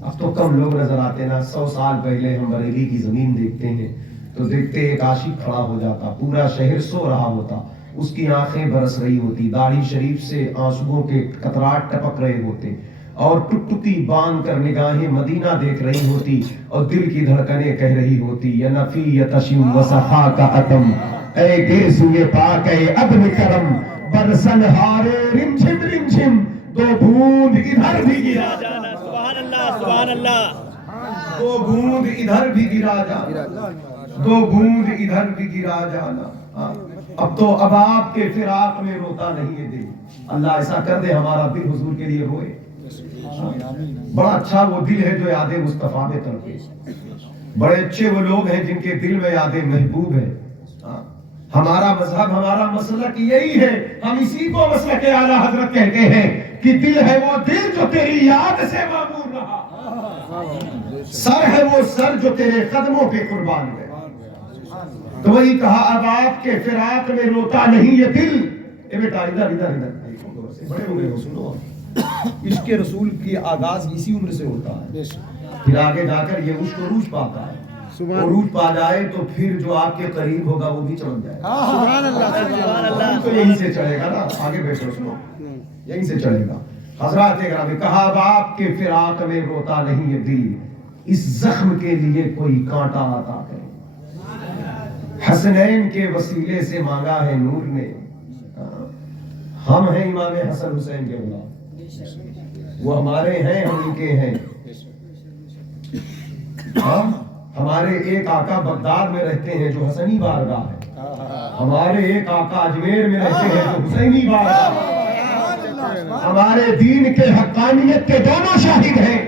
اب تو کم لوگ نظر آتے نا. 100 سال پہلے ہم بریلی کی زمین دیکھتے ہیں تو دیکھتے ایک عاشق کھڑا ہو جاتا, پورا شہر سو رہا ہوتا, اس کی آنکھیں برس رہی ہوتی, داڑھی شریف سے آنسوؤں کے قطرات ٹپک رہے ہوتے, اور ٹکٹکی باندھ کر نگاہیں مدینہ دیکھ رہی ہوتی, اور دل کی دھڑکنیں کہہ رہی ہوتی یا نفی یا تشیم وصحا کا عتم, اے گیسوئے پاک اے ابن کرم, برسن ہارے رمجھم رمجھم, دو بوند ادھر بھی گرا جانا. سبحان اللہ سبحان اللہ. دو بوند ادھر بھی گرا جانا, دو بوند ادھر بھی گرا جانا. اب تو اب آپ کے فراق میں روتا نہیں ہے دل. اللہ ایسا کر دے ہمارا دل حضور کے لیے روئے. بڑا اچھا وہ دل ہے جو یاد مصطفیٰ میں تڑپے. بڑے اچھے وہ لوگ ہیں جن کے دل میں یاد محبوب ہے. ہمارا مذہب ہمارا مسلک یہی ہے, ہم اسی کو مسلک اعلیٰ حضرت کہتے ہیں کہ دل ہے وہ دل جو تیری یاد سے معمور رہا, سر ہے وہ سر جو تیرے قدموں پہ قربان گئے. تو وہی کہا اب آپ کے فراق میں روتا نہیں یہ دل. اے بیٹا ادھر ادھر ادھر, بڑے ہو گئے ہو, سنو. عشق رسول کی آغاز اسی عمر سے ہوتا ہے, پھر آگے جا کر یہ عشق عروج پاتا ہے. عروج پا جائے تو پھر جو آپ کے قریب ہوگا وہ بھی چمک جائے گا. سبحان اللہ سبحان اللہ. تو یہیں سے چڑھے گا نا, آگے بیٹھو سنو, یہیں سے چڑھے گا. حضرات گرامی کہا اب آپ کے فراق میں روتا نہیں یہ دل, اس زخم کے لیے کوئی کانٹا عطا کرے. حسنین کے وسیلے سے مانگا ہے نور نے, ہم ہیں امام حسن حسین کے غلام, وہ ہمارے ہیں ہم ان کے ہیں. ہمارے ایک آقا بغداد میں رہتے ہیں جو حسنی بارگاہ ہے, ہمارے ایک آقا اجمیر میں رہتے ہیں جو حسینی بارگاہ ہے. ہمارے دین کے حقانیت کے دونوں شاہد ہیں,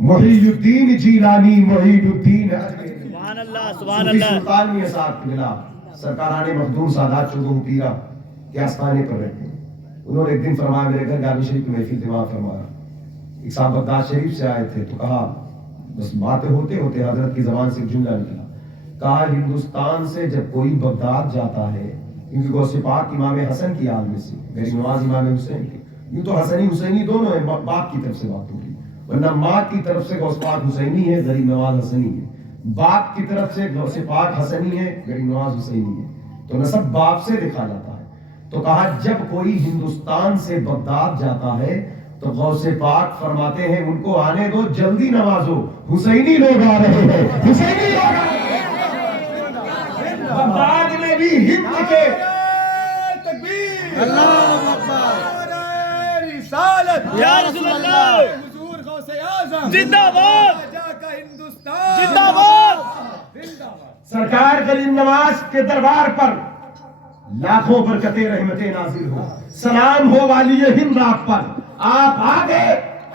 محی الدین جیلانی, محی الدین اجمیری. سبحان اللہ سبحان اللہ. سلطان میں ساتھ ملا سرکاران مخدوم سادات چودہ پیرا کے آستانے پر رہتے ہیں. انہوں نے ایک دن فرمایا میرے گھر گامی شریف کی محفل دماغ فرمایا. ایک صاحب بغداد شریف سے آئے تھے تو کہا, بس باتیں ہوتے ہوتے حضرت کی زبان سے ایک جملہ نکلا, کہا ہندوستان سے جب کوئی بغداد جاتا ہے, کیونکہ غوث پاک امام حسن کی آل میں سے, غریب نواز امام حسین کی, یوں تو حسنی حسینی دونوں ہیں, باپ کی طرف سے بات ہوگی, ورنہ ماں کی طرف سے غوث پاک حسینی ہے, غریب نواز حسنی ہے. باپ کی طرف سے غوث پاک حسنی ہے, غریب نواز حسینی ہے, تو نسب باپ سے لکھا جاتا ہے. تو کہا جب کوئی ہندوستان سے بغداد جاتا ہے تو غوث پاک فرماتے ہیں ان کو آنے دو, جلدی نوازو, حسینی لوگ آ رہے ہیں, حسینی لوگ آ رہے ہیں. بغداد میں بھی ہند کے تکبیر, اللہ اکبر, رسالت یا رسول اللہ, حضور غوث اعظم زندہ باد, زندہ باد. سرکار غریب نواز کے دربار پر لاکھوں برکتیں رحمتیں نازل ہو, سلام ہو والی ہند آپ پر. آپ آگے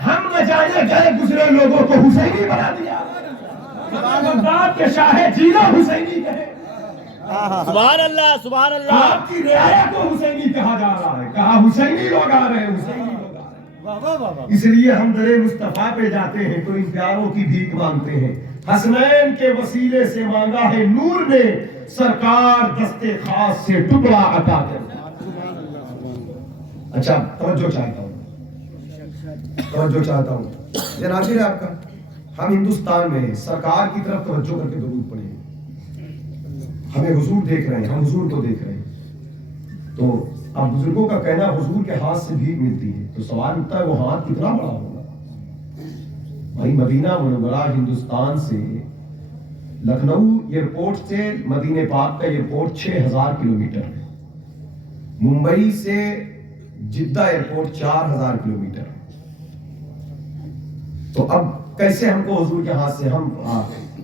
ہم نہ جانے گئے گزرے لوگوں کو حسینی بنا دیا, بغداد کے شاہ جیلا حسینی کہے. سبحان اللہ سبحان اللہ. آپ کی رعایا کو حسینی کہا جا رہا ہے, کہا حسینی لوگ آ رہے ہیں, حسینی لوگ آ رہے ہیں. اس لیے ہم در مصطفیٰ پہ جاتے ہیں تو ان پیاروں کی بھیک مانگتے ہیں. حسنین کے وسیلے سے مانگا ہے نور نے, سرکار دستے خاص سے ٹکڑا عطا کر. اچھا توجہ چاہتا ہوں, توجہ چاہتا ہوں. یہ ناظر ہے آپ کا, ہم ہندوستان میں سرکار کی طرف توجہ کر کے درود پڑھیں. ہمیں حضور دیکھ رہے ہیں, ہم حضور کو دیکھ رہے ہیں. تو اب بزرگوں کا کہنا حضور کے ہاتھ سے بھیک ملتی ہے, تو سوال اٹھتا ہے وہ ہاتھ کتنا بڑا ہوگا. بھائی مدینہ منورہ ہندوستان سے لکھنؤ ایئرپورٹ سے مدینہ پاک کا ایئرپورٹ 6000 کلومیٹر ہے. ممبئی سے جدہ ایئرپورٹ 4000 کلومیٹر ہے. تو اب کیسے ہم کو حضور کے ہاتھ سے, ہم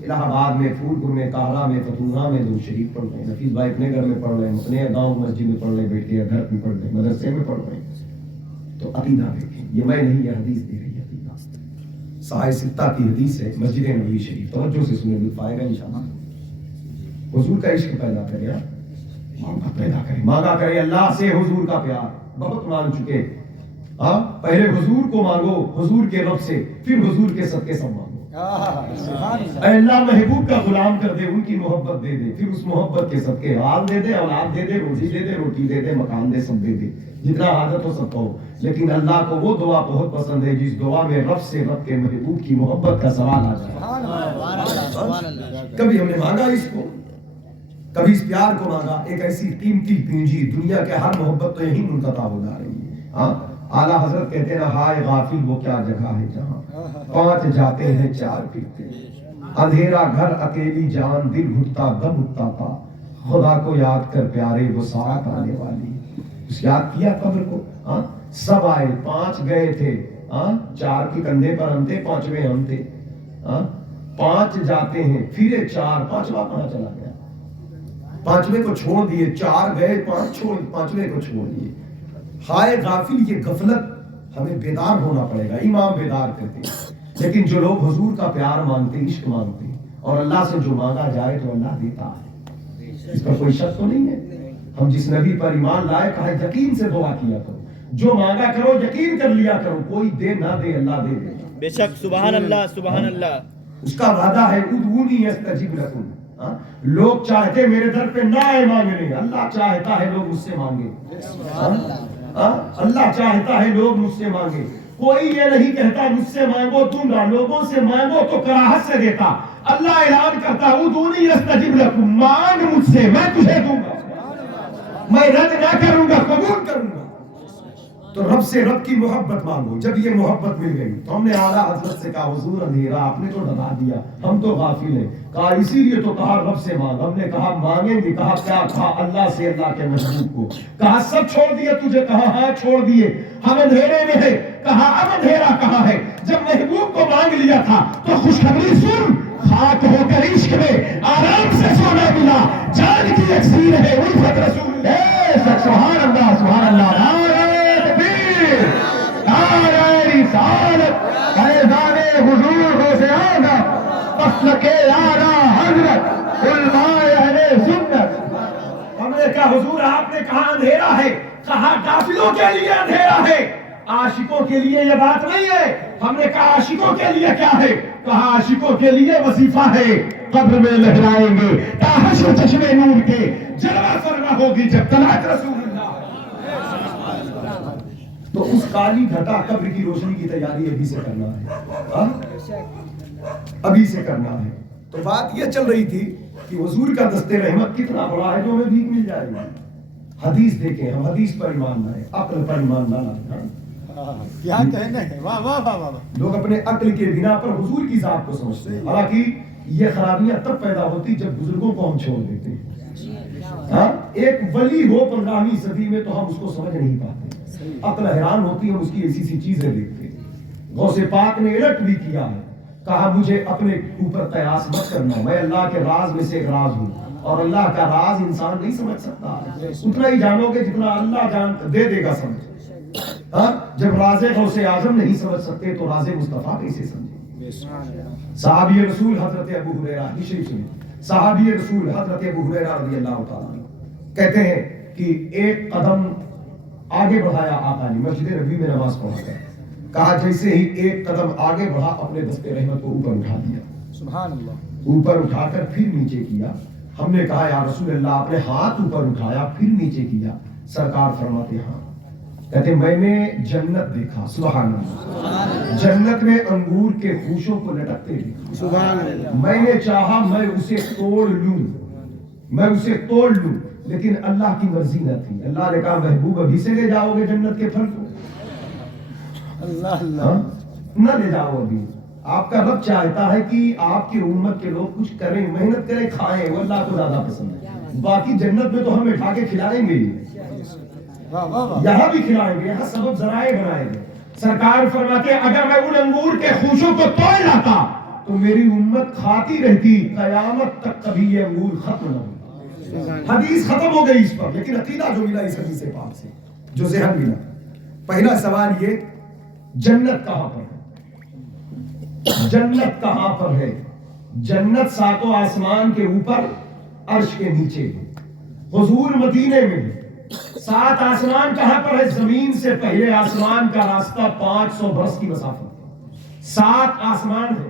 الہ آباد میں, پھولپور میں, کاہڑا میں, فتوحہ میں درود شریف پڑھ رہے ہیں, نفیس بھائی اپنے گھر میں پڑھ رہے ہیں, اپنے گاؤں مسجد میں پڑھ رہے ہیں, بیٹھ کے گھر میں پڑھ رہے ہیں, مدرسے میں پڑھ رہے ہیں. تو عقیدہ دیکھیں, یہ میں نہیں, یہ حدیث دے رہی ہے. عقیدہ صحیح ستہ کی حدیث ہے, مسجد نبوی شریف. توجہ سے سنیں, لطف آئے گا انشاءاللہ. حضور کا عشق پیدا کرے, مانگا پیدا کرے, مانگا کرے اللہ سے حضور کا پیار. بہت مانگ چکے, پہلے حضور کو مانگو, حضور کے رب سے, پھر حضور کے صدقے سب مانگو. اے اللہ محبوب کا غلام کر دے، ان کی محبت دے دے، پھر اس محبت کے صدقے حال دے دے، اولاد دے دے، روزی دے دے، روٹی دے دے، مکان دے، سب دے دے، جتنا عادت ہو سب کہو۔ لیکن اللہ کو وہ دعا بہت پسند ہے جس دعا میں رب سے رب کے محبوب کی محبت کا سوال آ جائے۔ کبھی ہم نے مانگا اس کو، کبھی اس پیار کو مانگا، ایک ایسی قیمتی پونجی، دنیا کے ہر محبت تو یہی منقطع ہو جا رہی ہے۔ ہاں اعلیٰ حضرت کہتے ہیں ہائے غافل وہ کیا جگہ ہے جہاں پانچ جاتے ہیں چار پھرتے، اندھیرا گھر اکیلی جان، دل گھٹتا دم اٹھتا تھا، خدا کو یاد کر پیارے وہ ساتھ آنے والی۔ اس یاد کیا قبر کو، ہاں سب آئے، پانچ گئے تھے، ہاں چار کے کندھے پر ہم تھے، پانچویں ہم تھے، ہاں پانچ جاتے ہیں پھر چار، پانچواں کہاں چلا گیا؟ پانچویں کو چھوڑ دیے، چار گئے، پانچویں کو چھوڑ دیے۔ ہائے غافل، یہ غفلت ہمیں بیدار ہونا پڑے گا۔ امام بیدار کرتے ہیں، لیکن جو لوگ حضور کا پیار مانگتے ہیں، عشق مانگتے ہیں، اور اللہ سے جو مانگا جائے تو اللہ دیتا ہے، اس پر کوئی شک تو نہیں ہے۔ ہم جس نبی پر ایمان لائے کہا یقین سے دعا کیا کرو، جو مانگا کرو یقین کر لیا کرو، کوئی دے نہ دے اللہ دے دے۔ بے شک، سبحان اللہ سبحان اللہ۔ اس کا وعدہ ہے ادعونی استجب لکم، لوگ چاہتے میرے در پہ نہ آئے مانگنے، اللہ چاہتا ہے لوگ مجھ سے مانگے، اللہ چاہتا ہے لوگ مجھ سے مانگے۔ کوئی یہ نہیں کہتا مجھ سے مانگو دوں گا، لوگوں سے مانگو تو کراہت سے دیتا۔ اللہ اعلان کرتا ادعونی استجب لکم، مانگ مجھ سے میں تجھے دوں گا، میں رد نہ کروں گا، قبول کروں گا۔ تو رب سے رب کی محبت مانگو۔ جب یہ محبت مل گئی تو ہم نے اعلیٰ حضرت سے کہا حضور اندھیرا آپ نے تو ڈھا دیا، ہم تو غافل ہیں۔ کہا اسی لیے تو کہا رب سے مانگ۔ ہم نے کہا مانگیں گے، کہا کیا؟ کہا اللہ سے، اللہ کے محبوب کو۔ کہا سب چھوڑ دیے تجھے؟ کہا ہاں چھوڑ دیے۔ ہم اندھیرے میں ہیں، کہا اب اندھیرا کہاں ہے؟ جب محبوب کو مانگ لیا تھا تو خوشخبری سن، خاک ہو کر عشق میں آرام سے سونا ملا، جان کی اکسیر ہے الفت رسول اللہ۔ سبحان اللہ سبحان اللہ، نعرہ تکبیر، نعرہ رسالت، فیضان حضور غوث اعظم، مسلک اعلیٰ حضرت، علماء اہل سنت۔ ہم نے کہا حضور آپ نے کہا اندھیرا ہے، کہا غافلوں کے لیے اندھیرا ہے، عاشقوں کے لیے یہ بات نہیں ہے۔ ہم نے کہا عاشقوں کے لیے کیا ہے؟ کہا عاشقوں کے لیے وظیفہ ہے، قبر میں لہرائیں گے تا حشر چشمے نور کے، جلوہ فرما ہوگی جب طلعت رسول اللہ۔ تو اس کالی گھٹا قبر کی روشنی کی تیاری ابھی سے کرنا ہے، ابھی سے کرنا ہے۔ تو بات یہ چل رہی تھی کہ حضور کا دست رحمت کتنا بڑا ہے جو ہمیں بھیک مل جائے گی۔ حدیث دیکھیں، ہم حدیث پر ایمان لائیں، عقل پر ایمان نہ لائیں۔ کیا کہنا ہے، واہ واہ واہ واہ۔ لوگ اپنے عقل کے بنا پر حضور کی ذات کو سمجھتے ہیں، حالانکہ یہ خرابیاں تب پیدا ہوتی جب بزرگوں کو ہم چھوڑ دیتے ہیں۔ ہاں ایک ولی ہو 15ویں صدی میں تو ہم اس کو سمجھ نہیں پاتے، عقل حیران ہوتی ہے، ہم اس کی ایسی سی چیزیں دیکھتے ہیں۔ غوث پاک نے الٹ بھی کیا ہے، کہا مجھے اپنے اوپر قیاس مت کرنا، میں اللہ کے راز میں سے ایک راز ہوں، اور اللہ کا راز انسان نہیں سمجھ سکتا، اتنا ہی جانو گے جتنا اللہ دے دے گا سمجھ۔ ہاں جب راز غوث اعظم نہیں سمجھ سکتے تو راز مصطفیٰ کیسے سمجھیں؟ صحابی رسول حضرت ابو ہریرہ، صحابی رسول حضرت ابو ہریرہ رضی اللہ تعالیٰ عنہ کہتے ہیں کہ ایک قدم آگے بڑھایا آقا نے، مسجد نبوی میں نماز پڑھا کر، کہا جیسے ہی ایک قدم آگے بڑھا اپنے دست رحمت کو اوپر اٹھا دیا، سبحان اللہ، اوپر اٹھا کر پھر نیچے کیا۔ ہم نے کہا یا رسول اللہ آپ نے ہاتھ اوپر اٹھایا پھر نیچے کیا؟ سرکار فرماتے ہاں، کہتے میں نے جنت دیکھا، سبحان اللہ، جنت میں انگور کے خوشوں کو لٹکتے دیکھا، سبحان اللہ، میں نے چاہا میں اسے توڑ لوں، میں اسے توڑ لوں، لیکن اللہ کی مرضی نہ تھی۔ اللہ نے کہا محبوب ابھی سے لے جاؤ گے جنت کے پھل کو؟ اللہ اللہ، نہ لے جاؤ ابھی، آپ کا رب چاہتا ہے کہ آپ کی امت کے لوگ کچھ کریں، محنت کریں، کھائیں، وہ اللہ کو زیادہ پسند ہے۔ باقی جنت میں تو ہم اٹھا کے کھلائیں گے، یہاں بھی کھلائیں گے، یہاں سبب ذرائع بنائیں گے۔ سرکار فرماتے ہیں اگر میں ان انگور کے خوشوں کو توڑ لاتا تو میری امت کھاتی رہتی، قیامت تک کبھی یہ انگور ختم نہ ہوتا۔ حدیث ختم ہو گئی اس پر، لیکن عقیدہ جو ملا اس حدیث پاک سے، جو ذہن ملا، پہلا سوال یہ جنت کہاں پر ہے؟ جنت کہاں پر ہے؟ جنت ساتوں آسمان کے اوپر عرش کے نیچے ہے، حضور مدینے میں ہے۔ 7 آسمان کہاں پر ہے؟ زمین سے پہلے آسمان کا راستہ 500 برس کی مسافت، 7 آسمان ہے،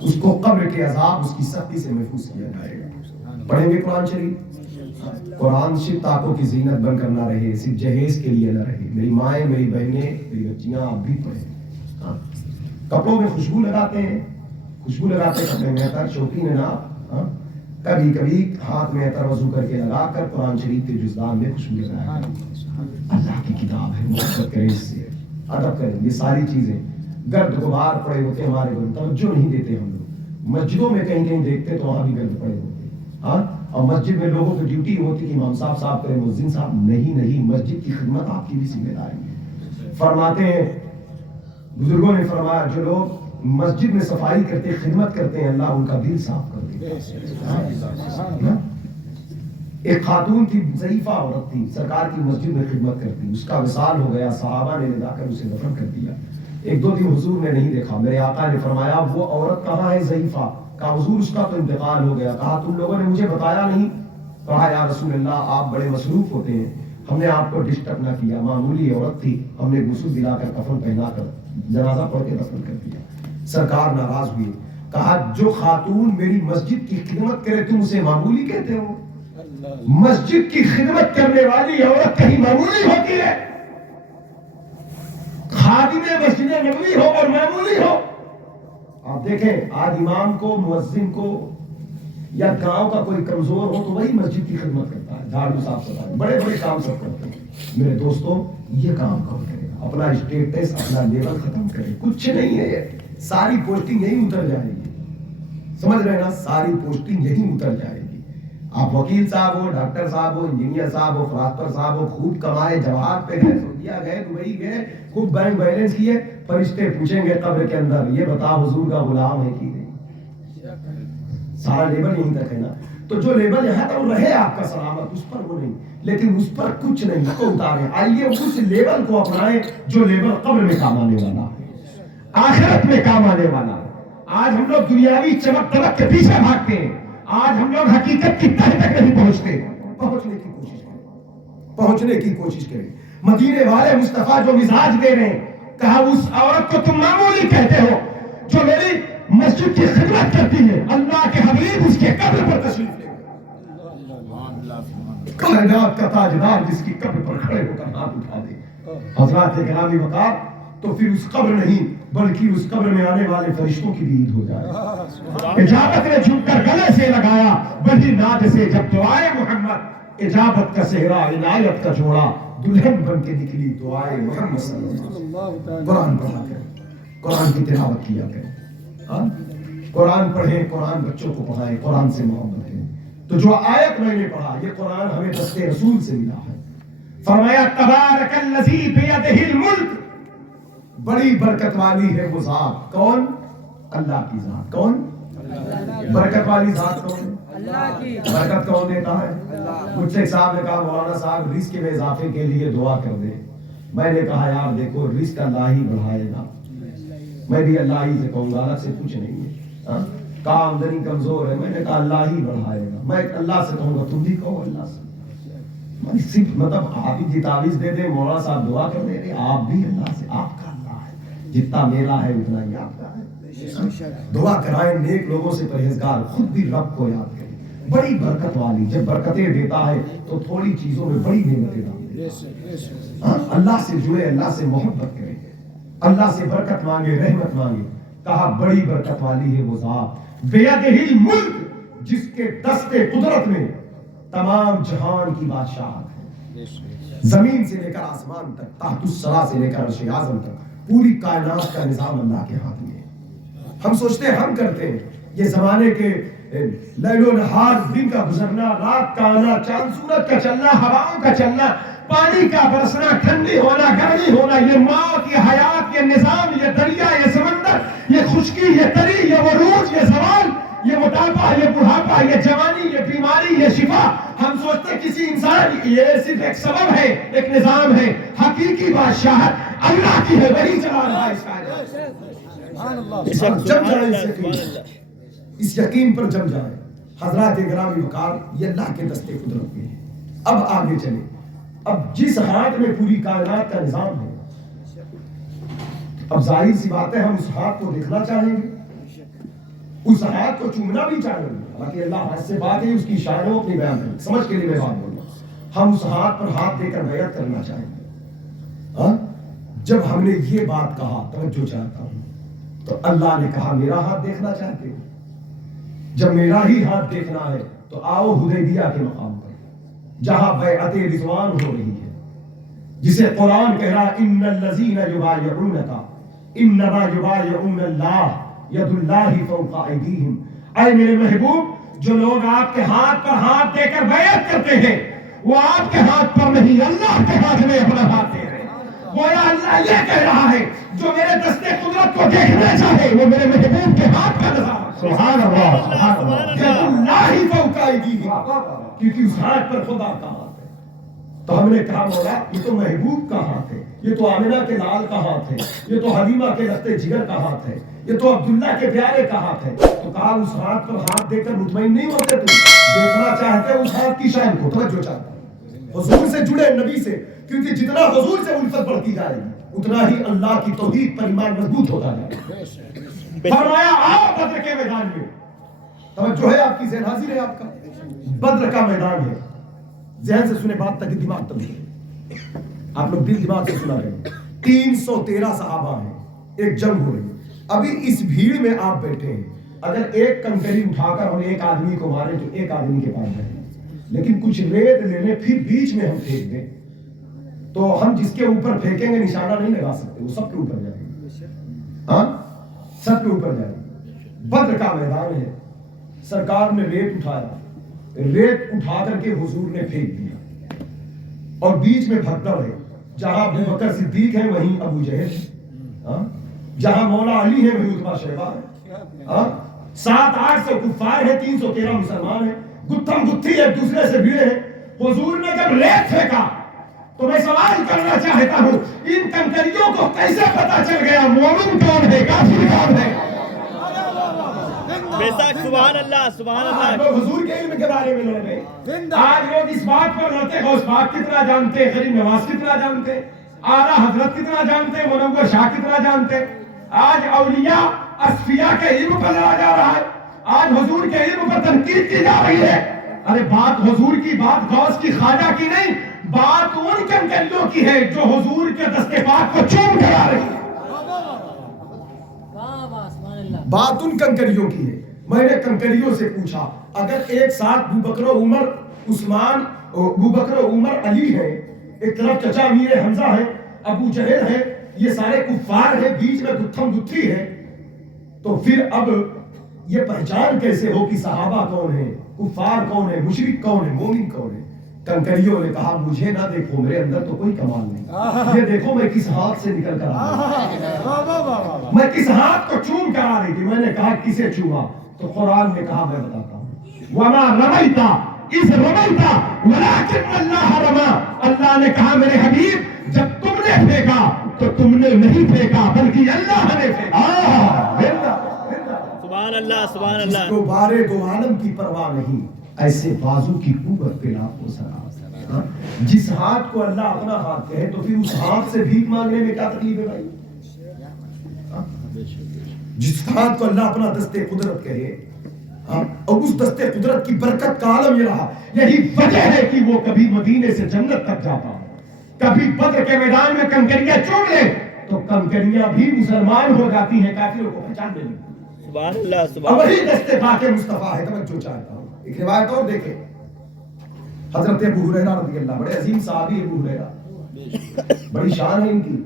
اس کو قبر کے عذاب اس کی سختی سے محفوظ کیا جائے گا. پڑھیں گے قرآن شریف. قرآن صرف طاقوں کی زینت بن کر نہ رہے, صرف جہیز کے لیے نہ رہے. میری مائیں, میری بہنیں, میری بچیاں, آپ بھی پڑھیں. کپڑوں میں خوشبو لگاتے ہیں, خوشبو لگاتے کپڑے میں عطر, شوقین ہے نا. کبھی کبھی ہاتھ میں عطر وضو کر کے لگا کر قرآن شریف کے جزدان میں خوشبو لگایا کریں. اللہ کی کتاب ہے, محبت کریں اس سے, ادب کریں. یہ ساری چیزیں گرد غبار پڑے ہوتے ہیں ہمارے گھر, توجہ نہیں دیتے ہم لوگ. مسجدوں میں کہیں کہیں دیکھتے تو وہاں بھی گرد پڑے ہوتے ہیں. ہاں, اور مسجد میں لوگوں کی ڈیوٹی ہوتی کہ امام صاحب صاحب کریں, مؤذن صاحب نہیں, مسجد کی خدمت آپ کی بھی ذمہ داری ہے. فرماتے ہیں بزرگوں نے فرمایا, جو لوگ مسجد میں صفائی کرتے, خدمت کرتے ہیں, اللہ ان کا دل صاف کر دیتا. ایک خاتون تھی, ضعیفہ عورت تھی, سرکار کی مسجد میں خدمت کرتی, اس کا وصال ہو گیا, صحابہ نے لے جا کر اسے دفن کر دیا. ایک دو دن حضور نے نہیں دیکھا, میرے آقا نے فرمایا وہ عورت کہاں ہے ضعیفہ؟ کہا حضور اس کا تو انتقال ہو گیا. کہا تم لوگوں نے مجھے بتایا نہیں؟ کہا یا رسول اللہ آپ بڑے مصروف ہوتے ہیں, ہم نے آپ کو ڈسٹرب نہ کیا, معمولی عورت تھی, ہم نے غسل دلا کر کفن پہنا کر جنازہ پڑھ کے دفن کر دیا. سرکار ناراض ہوئے, کہا جو خاتون میری مسجد کی خدمت کرے تم اسے معمولی کہتے ہو؟ مسجد کی خدمت کرنے والی عورت کہیں معمولی ہوتی ہے؟ خادم مسجد نبوی ہو اور معمولی ہو. آپ دیکھیں آج امام کو, مؤذن کو, یا گاؤں کا کوئی کمزور ہو تو وہی مسجد کی خدمت کرتا ہے, جھاڑو صاف صفائی, بڑے بڑے کام سب کرتے ہیں. میرے دوستوں, یہ کام کون کرے گا؟ اپنا اسٹیٹس, اپنا لیول ختم کرے. کچھ نہیں ہے, یہ ساری پوسٹنگ یہی اتر جائے گی. سمجھ رہے نا, ساری پوسٹنگ یہی اتر جائے گی. آپ وکیل صاحب ہو, ڈاکٹر صاحب ہو, انجینئر صاحب ہو, فلاسفر صاحب ہو, خوب کمائے, جواب پہ گئے, سعودیہ گئے, دبئی گئے, خوب بینک بیلنس کیے, فرشتے پوچھیں گے قبر کے اندر یہ بتا حضور کا غلام ہے کہ نہیں. سارا لیبل یہیں تک ہے نا. تو جو لیبل یہاں تک رہے آپ کا سلامت, اس پر وہ نہیں, لیکن اس پر کچھ نہیں, اس کو اتاریں. آئیے اس لیبل کو اپنائیں جو لیبل قبر میں کام آنے والا ہے, آخرت میں کام آنے والا ہے. آج ہم لوگ دنیاوی چمک دمک کے پیچھے بھاگتے ہیں, آج ہم لوگ حقیقت کی تہ تک نہیں پہنچتے. پہنچنے کی کوشش کریں, پہنچنے کی کوشش کریں. مدینے والے مصطفیٰ جو مزاج دے رہے ہیں, کہا اس عورت کو تم معمولی کہتے ہو جو میری مسجد کی خدمت کرتی ہے, اللہ کے حبیب اس کے قبر پر تشریف لے گئے. کائنات کا تاجدار جس کی قبر پر کھڑے ہو کر ہاتھ اٹھا دے. حضرات گرامی وقار, تو پھر اس قبر نہیں بلکہ اس قبر میں آنے والے فرشتوں کی بھی عید ہو جائے. اجابت نے جھک کر گلے سے لگایا بڑی ناز سے جب دعائے محمد, اجابت کا صحرا, عنایت کا جوڑا, دلہن بن کے نکلی دعائے محمد صلی اللہ علیہ وسلم. قرآن پڑھا کریں, قرآن کی تلاوت کیا کریں, قرآن پڑھیں, قرآن بچوں کو پڑھائیں, قرآن سے محبت کریں. تو جو آیت میں نے پڑھا, یہ قرآن ہمیں دست رسول سے ملا ہے. فرمایا تبارک الذی بیدہ الملک, بڑی برکت والی ہے وہ ذات. کون؟ اللہ کی ذات. کون؟ برکت والی ذات کون ہے؟ اللہ کی. برکت کون دیتا ہے؟ مجھ سے صاحب نے کہا مولانا صاحب رزق میں اضافے کے لیے دعا کر دے. میں نے کہا یار دیکھو رزق اللہ ہی بڑھائے گا, میں بھی اللہ ہی سے کہوں گا, الگ سے کچھ نہیں ہے. کہا آمدنی کمزور ہے, میں نے کہا اللہ ہی بڑھائے گا. میں اللہ سے کہوں گا, تم بھی کہو اللہ سے. صرف مطلب آپ ہی تعویذ دے دیں, مولانا صاحب دعا کر دے رہے, آپ بھی اللہ سے, آپ کا اللہ ہے, جتنا میرا ہے اتنا ہی آپ کا ہے. دعا کرائیں, نیک لوگوں سے پرہیزگار, خود بھی رب کو یاد کریں. بڑی برکت والی, جب برکتیں دیتا ہے تو تھوڑی چیزوں میں بڑی نعمتیں ڈالتے. اللہ سے جڑے, اللہ سے محبت کریں, اللہ سے برکت مانگے, رحمت مانگے. کہا بڑی برکت والی ہے وہ ذات بیدہ الملک, جس کے دست قدرت میں تمام جہان کی بادشاہت ہے. زمین سے لے کر آسمان تک, تحت الثری سے لے کر عرش اعظم تک, پوری کائنات کا نظام اللہ کے ہاتھ میں ہے. ہم سوچتے ہیں, ہم کرتے ہیں, یہ زمانے کے لیل و نہار, دن کا گزرنا, رات کا آنا, چاند سورج کا چلنا, ہواؤں کا چلنا, پانی کا برسنا, ٹھنڈی ہونا, گرمی ہونا, یہ موت, یہ حیات, یہ نظام, یہ دریا, یہ سمندر, یہ خشکی, یہ تری, یہ عروج, یہ زوال, یہ موٹاپا, یہ بڑھاپا, یہ جوانی, یہ بیماری, یہ شفا. ہم سوچتے کسی انسان, یہ صرف ایک سبب ہے, ایک نظام ہے. حقیقی بادشاہت اللہ کی ہے, وہی چلا رہا ہے اس کائنات. جم جائیں اس یقین پر, جم جائیں. حضرات گرامی وقار, یہ اللہ کے دستے قدرت میں ہے. اب آگے چلیں. اب جس ہاتھ میں پوری کائنات کا نظام ہے, اب ظاہر سی بات ہے ہم اس ہاتھ کو دیکھنا چاہیں گے. اس ہاتھ کو چومنا بھی چاہیے، باقی اللہ ہاتھ سے بات ہے، اس کی شان ہو اپنی بیان کریں، سمجھ کے لیے میں بات بول رہا ہوں، ہم اس ہاتھ پر ہاتھ دے کر بیعت کرنا چاہیں گے۔ ہاں جب ہم نے یہ بات کہا، توجہ چاہتا ہوں، تو اللہ نے کہا میرا ہاتھ دیکھنا چاہتے ہو؟ جب میرا ہی ہاتھ دیکھنا ہے تو آؤ حدیبیہ کے مقام پر جہاں بیعت رضوان ہو رہی ہے، جسے قرآن کہہ رہا ان الذین یبایعونک انما یبایعون اللہ ید اللہ فوق ایدیہم۔ اے میرے محبوب، جو لوگ آپ کے ہاتھ پر ہاتھ دے کر بیعت کرتے ہیں وہ آپ کے ہاتھ پر نہیں، اللہ کے ہاتھ میں اپنا ہاتھ دے رہے ہیں۔ گویا اللہ یہ کہہ رہا ہے جو میرے دستے قدرت کو دیکھنا چاہے وہ میرے محبوب کے ہاتھ کا نظارہ۔ سبحان اللہ، سبحان اللہ، اللہ ہی فوق ایدیہم، کیونکہ اس ہاتھ پر خدا کا ہاتھ ہے۔ تو ہم نے کہا مولا یہ تو محبوب کا ہاتھ ہے، یہ تو آمنہ کے لال کا ہاتھ ہے، یہ تو حلیمہ کے لخت جگر کا ہاتھ ہے، یہ تو عبداللہ کے پیارے کا ہاتھ ہے۔ تو کہا اس ہاتھ پر ہاتھ دے کر مطمئن نہیں ہوتے، تم دیکھنا چاہتے اس ہاتھ کی شان کو، توجہ چاہتے حضور سے جڑے نبی سے، کیونکہ جتنا حضور سے الفت بڑھتی جائے گی اتنا ہی اللہ کی توحید پر ایمان مضبوط ہوتا جائے گا۔ فرمایا آؤ بدر کے میدان میں، توجہ ہے آپ کی، ذہن حاضر ہے آپ کا، بدر کا میدان ہے، ذہن سے سنے بات تک دماغ تک سنے، آپ لوگ دل دماغ سے سنا رہے ہیں۔ 313 صحابہ ہیں، ایک جنگ ہو رہی ہے، ابھی اس بھیڑ میں آپ بیٹھے ہیں، اگر ایک کنکری اٹھا کر ہم ایک آدمی کو مارے تو ایک آدمی کے پاس جائیں، لیکن کچھ ریت لینے پھر بیچ میں ہم پھینک دیں تو ہم جس کے اوپر پھینکیں گے نشانہ نہیں لگا سکتے، وہ سب کے اوپر جائے گا، ہاں سب کے اوپر جائے گا۔ بدر کا میدان ہے، سرکار نے ریت اٹھایا، ریت اٹھا کر کے حضور نے پھینک دیا، اور بیچ میں بھگدڑ ہے، جہاں ابو بکر صدیق ہے وہیں ابو جہل ہے، جہاں مولا علی ہے وہیں عتبہ شیبہ ہے، 700-800 کفار ہیں، 313 مسلمان ہیں، گتھم گتھی ایک دوسرے سے بھیڑے ہیں۔ حضور نے جب ریت پھینکا تو میں سوال کرنا چاہتا ہوں ان کنکریوں کو کیسے پتا چل گیا مومن کون ہے کافر کون ہے؟ بے شک، سبحان اللہ، سبحان اللہ۔ لوگ حضور کے علم کے بارے میں لڑ رہے، آج لوگ اس بات پر لڑتے غوث پاک کتنا جانتے، غریب نواز کتنا جانتے، اعلیٰ حضرت کتنا جانتے، منور شاہ کتنا جانتے۔ آج اولیاء اصفیاء کے علم پر لڑا جا رہا ہے، آج حضور کے علم پر تنقید کی جا رہی ہے۔ ارے بات حضور کی، بات غوث کی، خواجہ کی نہیں، بات ان کنکریوں کی ہے جو حضور کے دست پاک کو چوم کر آ رہی ہے، بات ان کنکریوں کی ہے۔ میں نے کنکریوں سے پوچھا اگر ایک ساتھ ابو بکر و عمر عثمان، ابو بکر و عمر علی ہے، ایک طرف چچا امیر حمزہ ہے، ابو جہل ہے، یہ سارے کفار ہیں، بیچ میں گتھم گتھی ہے، تو پھر اب یہ پہچان کیسے ہو کہ صحابہ کون ہیں، کفار کون ہے، مشرک کون ہے، مومن کون ہے؟ کنکریوں نے کہا مجھے نہ دیکھو، میرے اندر تو کوئی کمال نہیں، یہ دیکھو میں کس ہاتھ سے نکل کر آ رہا، میں کس ہاتھ کو چوم کر آ رہی تھی۔ میں نے کہا کسے چوما؟ تو قرآن نے کہا میں بتاتا ہوں، وَمَا رَمَيْتَ إِذْ رَمَيْتَ وَلَٰكِنَّ اللَّهَ رَمَىٰ، اللہ نے کہا میرے حبیب جب تم نے پھینکا تو تم نے نہیں پھینکا بلکہ اللہ نے پھینکا۔ سبحان اللہ، سبحان جس اللہ۔ کو بارے دو عالم کی پرواہ نہیں، ایسے بازو کی قوت پہ لاکھ کو سلام۔ جس ہاتھ کو اللہ اپنا ہاتھ کہے تو پھر اس ہاتھ سے بھیک مانگنے میں کیا تکلیف ہے بھائی؟ جس ہاتھ کو اللہ اپنا دستے قدرت کہے، اور اس دستے قدرت کی برکت کا عالم یہ رہا، یہی وجہ ہے کہ وہ کبھی مدینے سے جنت تک جاتا، کبھی بدر کے میدان میں کنکریاں چوم لے تو کنکریاں بھی مسلمان ہو جاتی ہیں، کافروں کو پہچاننے لگتی۔ سبحان اللہ، اور سبحان وہی دستے پاک مصطفیٰ ہے۔ توجہ چاہتا ہوں ایک روایت اور دیکھیں، حضرت ابو ہریرہ رضی اللہ، بڑے عظیم صحابی ابو ہریرہ، بڑی شان ہے ان کی۔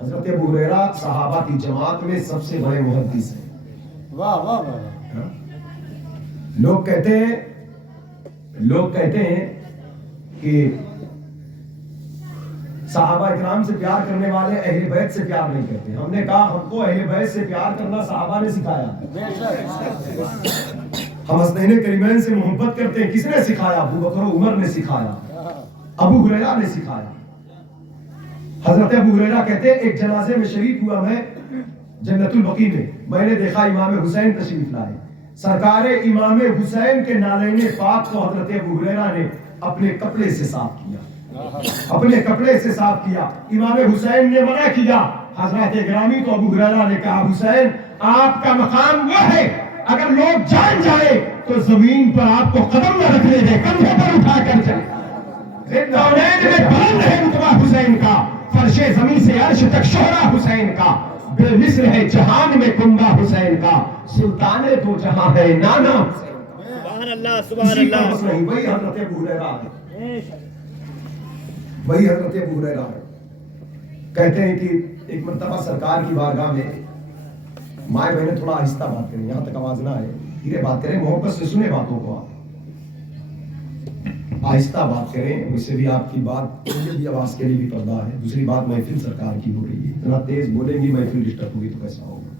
حضرت ابو ہریرہ صحابہ کی جماعت میں سب سے بڑے محدث ہیں۔ واہ واہ واہ۔ لوگ کہتے ہیں کہ صحابہ اکرام سے پیار کرنے والے اہل بیت سے پیار نہیں کرتے۔ ہم نے کہا ہم کو اہل بیت سے پیار کرنا صحابہ نے سکھایا، ہم حسنین کریمین سے محبت کرتے ہیں، کس نے سکھایا؟ ابو بکر و عمر نے سکھایا، ابو ہریرہ نے سکھایا۔ حضرت ابو ہریرہ کہتے ہیں ایک جنازے میں شریک ہوا میں جنت البقیع میں نے دیکھا امام حسین تشریف لائے، سرکار امام حسین کے نالین پاک کو حضرت ابو ہریرہ نے اپنے کپڑے سے صاف کیا، اپنے کپڑے سے صاف کیا۔ امام حسین نے منع کیا، حضرت گرامی کو ابو ہریرہ نے کہا حسین آپ کا مقام وہ ہے اگر لوگ جان جائے تو زمین پر آپ کو قدم نہ رکھنے دے، کندھے پر اٹھا کر چلے۔ کونین میں بلند ہے رتبہ حسین کا، فرش زمین سے عرش تک شہرا حسین کا، بے مثل ہے جہان میں کنبہ حسین کا، سلطان دو جہاں ہے نانا سبحان اللہ سبحان کسی کا اللہ بس نہیں۔ وہی حضرت ابو ہریرہ ہے، وہی حضرت ابو ہریرہ ہے۔ کہتے ہیں کہ ایک مرتبہ سرکار کی بارگاہ میں مائیں بہنیں تھوڑا آہستہ بات کریں، یہاں تک آواز نہ آئے، دھیرے بات کریں، محبت سے سنیں باتوں کو، آپ آہستہ بات کریں، اس سے بھی آپ کی بات مجھے بھی آواز کے لیے بھی پردہ ہے۔ دوسری بات محفل سرکار کی ہو رہی ہے، اتنا تیز بولیں گی محفل ڈسٹرب ہوگی تو کیسا ہوگا؟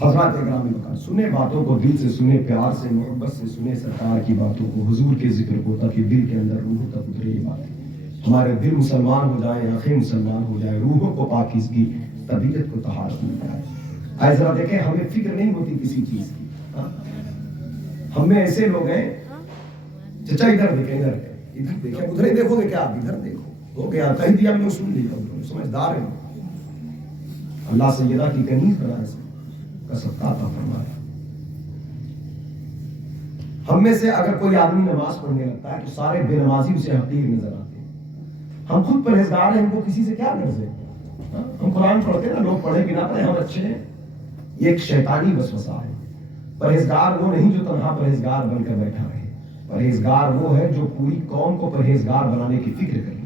حضرات گرامی وقار سنیں باتوں کو، دل سے سنیں، پیار سے محبت سے سنیں سرکار کی باتوں کو، حضور کے ذکر کو، تاکہ دل کے اندر روح تک اترے یہ باتیں، ہمارے دل مسلمان ہو جائیں، آنکھیں مسلمان ہو جائیں، روحوں کو پاکیزگی، طبیعت کو طہارت مل جائے۔ آئے ذرا دیکھیں، ہمیں فکر نہیں ہوتی کسی چیز کی، ہم میں ایسے لوگ ہیں، چچا ادھر دیکھیں، ادھر دیکھیں، ادھر ہی دیکھو گے کیا؟ آپ ادھر دیکھو، ہو گیا، کہیں دیا ہم نے سن لیا، سمجھدار ہیں، اللہ سیدہ کی کنیز بنا کا صدقہ عطا فرمایا۔ ہم میں سے اگر کوئی آدمی نماز پڑھنے لگتا ہے تو سارے بے نمازی اسے حقیر نظر آتے ہیں۔ ہم خود پرہیزگار ہیں، ہم کو کسی سے کیا غرض ہے؟ ہم قرآن پڑھتے ہیں نا، لوگ پڑھے بنا پڑھے ہم اچھے ہیں، یہ ایک شیطانی وسوسہ ہے۔ پرہیزگار وہ نہیں جو تنہا پرہیزگار بن کر بیٹھا رہے، پرہیزگار وہ ہے جو پوری قوم کو پرہیزگار بنانے کی فکر کرے۔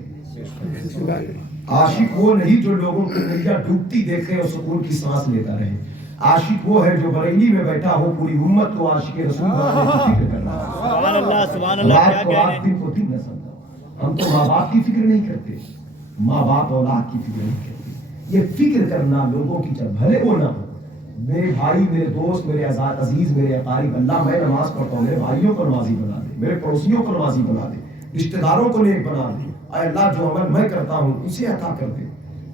عاشق وہ نہیں جو لوگوں کی نریا ڈوبتی دیکھے اور سکون کی سانس لیتا رہے، عاشق وہ ہے جو بریلی میں بیٹھا ہو پوری امت کو عاشق رسول بنانے کی فکر کر رہا ہے۔ سبحان اللہ سبحان اللہ، کیا رات کو کہہ رات، رہے ہیں؟ دن کو دن نہ سمجھا۔ ہم تو ماں باپ کی فکر نہیں کرتے، ماں باپ اولاد کی فکر نہیں کرتے۔ یہ فکر کرنا لوگوں کی چل بھلے وہ نہ ہو، میرے بھائی، میرے دوست، میرے عزیز، میرے اقارب، اللہ میں نماز پڑھتا ہوں، میرے بھائیوں کو نمازی بنا دے، میرے پڑوسیوں کو نمازی بنا دے، رشتہ داروں کو نیک بنا دے، اے اللہ جو عمل میں کرتا ہوں اسے عطا کر دے۔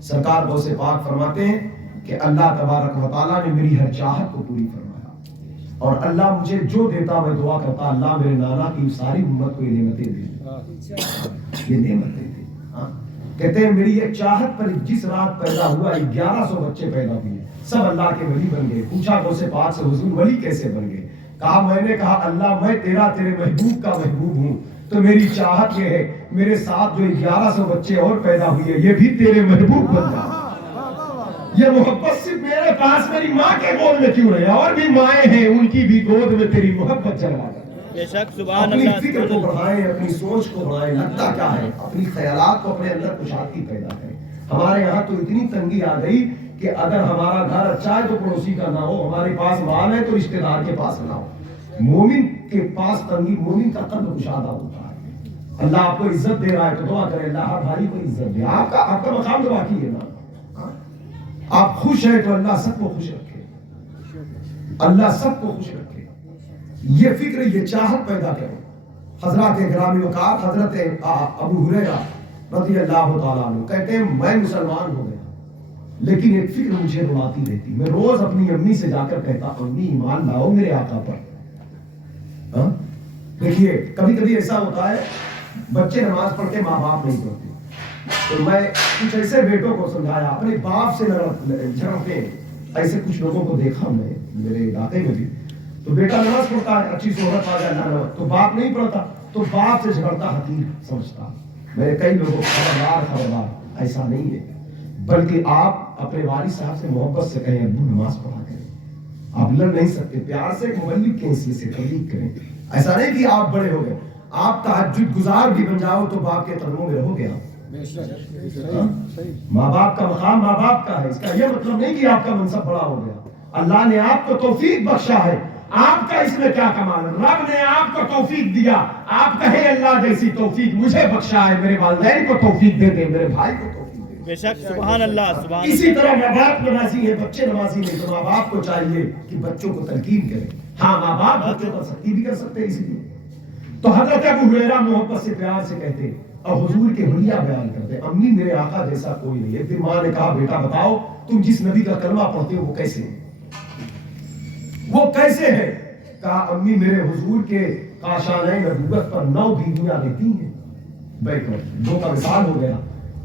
سرکار غوث پاک فرماتے ہیں کہ اللہ تبارک و تعالیٰ نے میری ہر چاہت کو پوری فرمایا، اور اللہ مجھے جو دیتا میں دعا کرتا، اللہ میرے نانا کی ساری امت کو یہ نعمتیں دے، یہ نعمتیں دے۔ کہتے ہیں میری ایک چاہت پر جس رات پیدا ہوا 1100 بچے پیدا ہوئے، سب اللہ کے ولی بن گئے۔ پوچھا غوث پاک سے حضور ولی کیسے بن گئے؟ کہا میں نے کہا اللہ میں تیرا، تیرے محبوب کا محبوب ہوں، تو میری چاہت یہ ہے میرے ساتھ جو 1100 بچے اور پیدا ہوئے یہ بھی تیرے محبوب بن جائے۔ یہ محبت صرف میرے پاس میری ماں کے گود میں کیوں رہے، اور بھی مائیں ہیں ان کی بھی گود میں تیری محبت جلوا دے۔ بے شک سبحان اپنی اللہ فکر کو بڑھائیں، اپنی سوچ کو بڑھائیں، لگتا کیا ہے، اپنی خیالات کو اپنے اندر کشادگی پیدا کریں۔ ہمارے یہاں تو اتنی تنگی آ گئی کہ اگر ہمارا گھر اچھا ہے تو پڑوسی کا نہ ہو، ہمارے پاس مال ہے تو رشتہ دار کے پاس نہ ہو۔ مومن کے پاس تنگی، مومن کا قلب کشادہ ہوتا ہے۔ اللہ آپ کو عزت دے رہا ہے تو دعا کرے اللہ ہر بھائی کو عزت دے۔ آپ کا مقام تو باقی ہے نا، آپ خوش ہیں تو اللہ سب کو خوش رکھے، اللہ سب کو خوش رکھے۔ یہ فکر، یہ چاہت پیدا کرو۔ حضرات گرامی وقار حضرت ابو ہریرہ رضی اللہ تعالیٰ عنہ کہتے ہیں میں مسلمان ہو گیا لیکن ایک فکر مجھے رلاتی رہتی، میں روز اپنی امی سے جا کر کہتا امی ایمان لاؤ میرے آقا پر۔ دیکھیے کبھی کبھی ایسا ہوتا ہے بچے نماز پڑھتے ماں باپ نہیں پڑھتے، تو میں کچھ ایسے بیٹوں کو سمجھایا اپنے باپ سے جھڑپتے، ایسے کچھ لوگوں کو دیکھا میں میرے علاقے میں بھی، تو بیٹا نماز پڑھتا ہے، اچھی صحبت آ جائے، تو باپ نہیں پڑھتا تو باپ سے جھگڑتا حقیر سمجھتا۔ میں کئی لوگوں خبردار ایسا نہیں ہے، بلکہ آپ اپنے والد صاحب سے محبت سے کہیں ابو نماز پڑھا کریں، آپ لڑ نہیں سکتے، پیار سے مبلغ کے حیثیت سے تبلیغ کریں۔ ایسا نہیں کہ آپ بڑے ہو گئے، آپ تہجد گزار بھی بن جاؤ تو باپ کے قدموں میں رہو گے آپ۔ ماں باپ کا مقام ماں باپ کا ہے، اس کا یہ مطلب نہیں کہ آپ کا منصب بڑا ہو گیا۔ اللہ نے آپ کو توفیق بخشا ہے، آپ کا اس میں کیا کمال ہے؟ رب نے آپ کو توفیق دیا، آپ کہیں اللہ جیسی توفیق مجھے بخشا ہے، میرے والدین کو توفیق دے دے، میرے بھائی کو توفیق دے دے۔ بے شک سبحان اللہ سبحان اسی طرح ماں باپ نمازی ہے، بچے نمازی نہیں، تو ماں باپ کو چاہیے کہ بچوں کو تلقین کرے۔ ہاں ماں باپ بچوں پر سختی بھی کر سکتے ہیں، اسی لیے تو حضرت ابو ہریرہ محبت سے پیار سے کہتے اور حضور کے حلیہ بیان کرتے امی میرے آقا جیسا کوئی نہیں ہے۔ پھر ماں نے کہا بیٹا بتاؤ تم جس نبی کا کلمہ پڑھتے ہو وہ کیسے ہے، وہ کیسے ہے؟ کہا امی میرے حضور کے کاشانۂ نبوت پر 9 بیویاں رہتی ہیں، بیٹھو 2 کا وصال ہو گیا،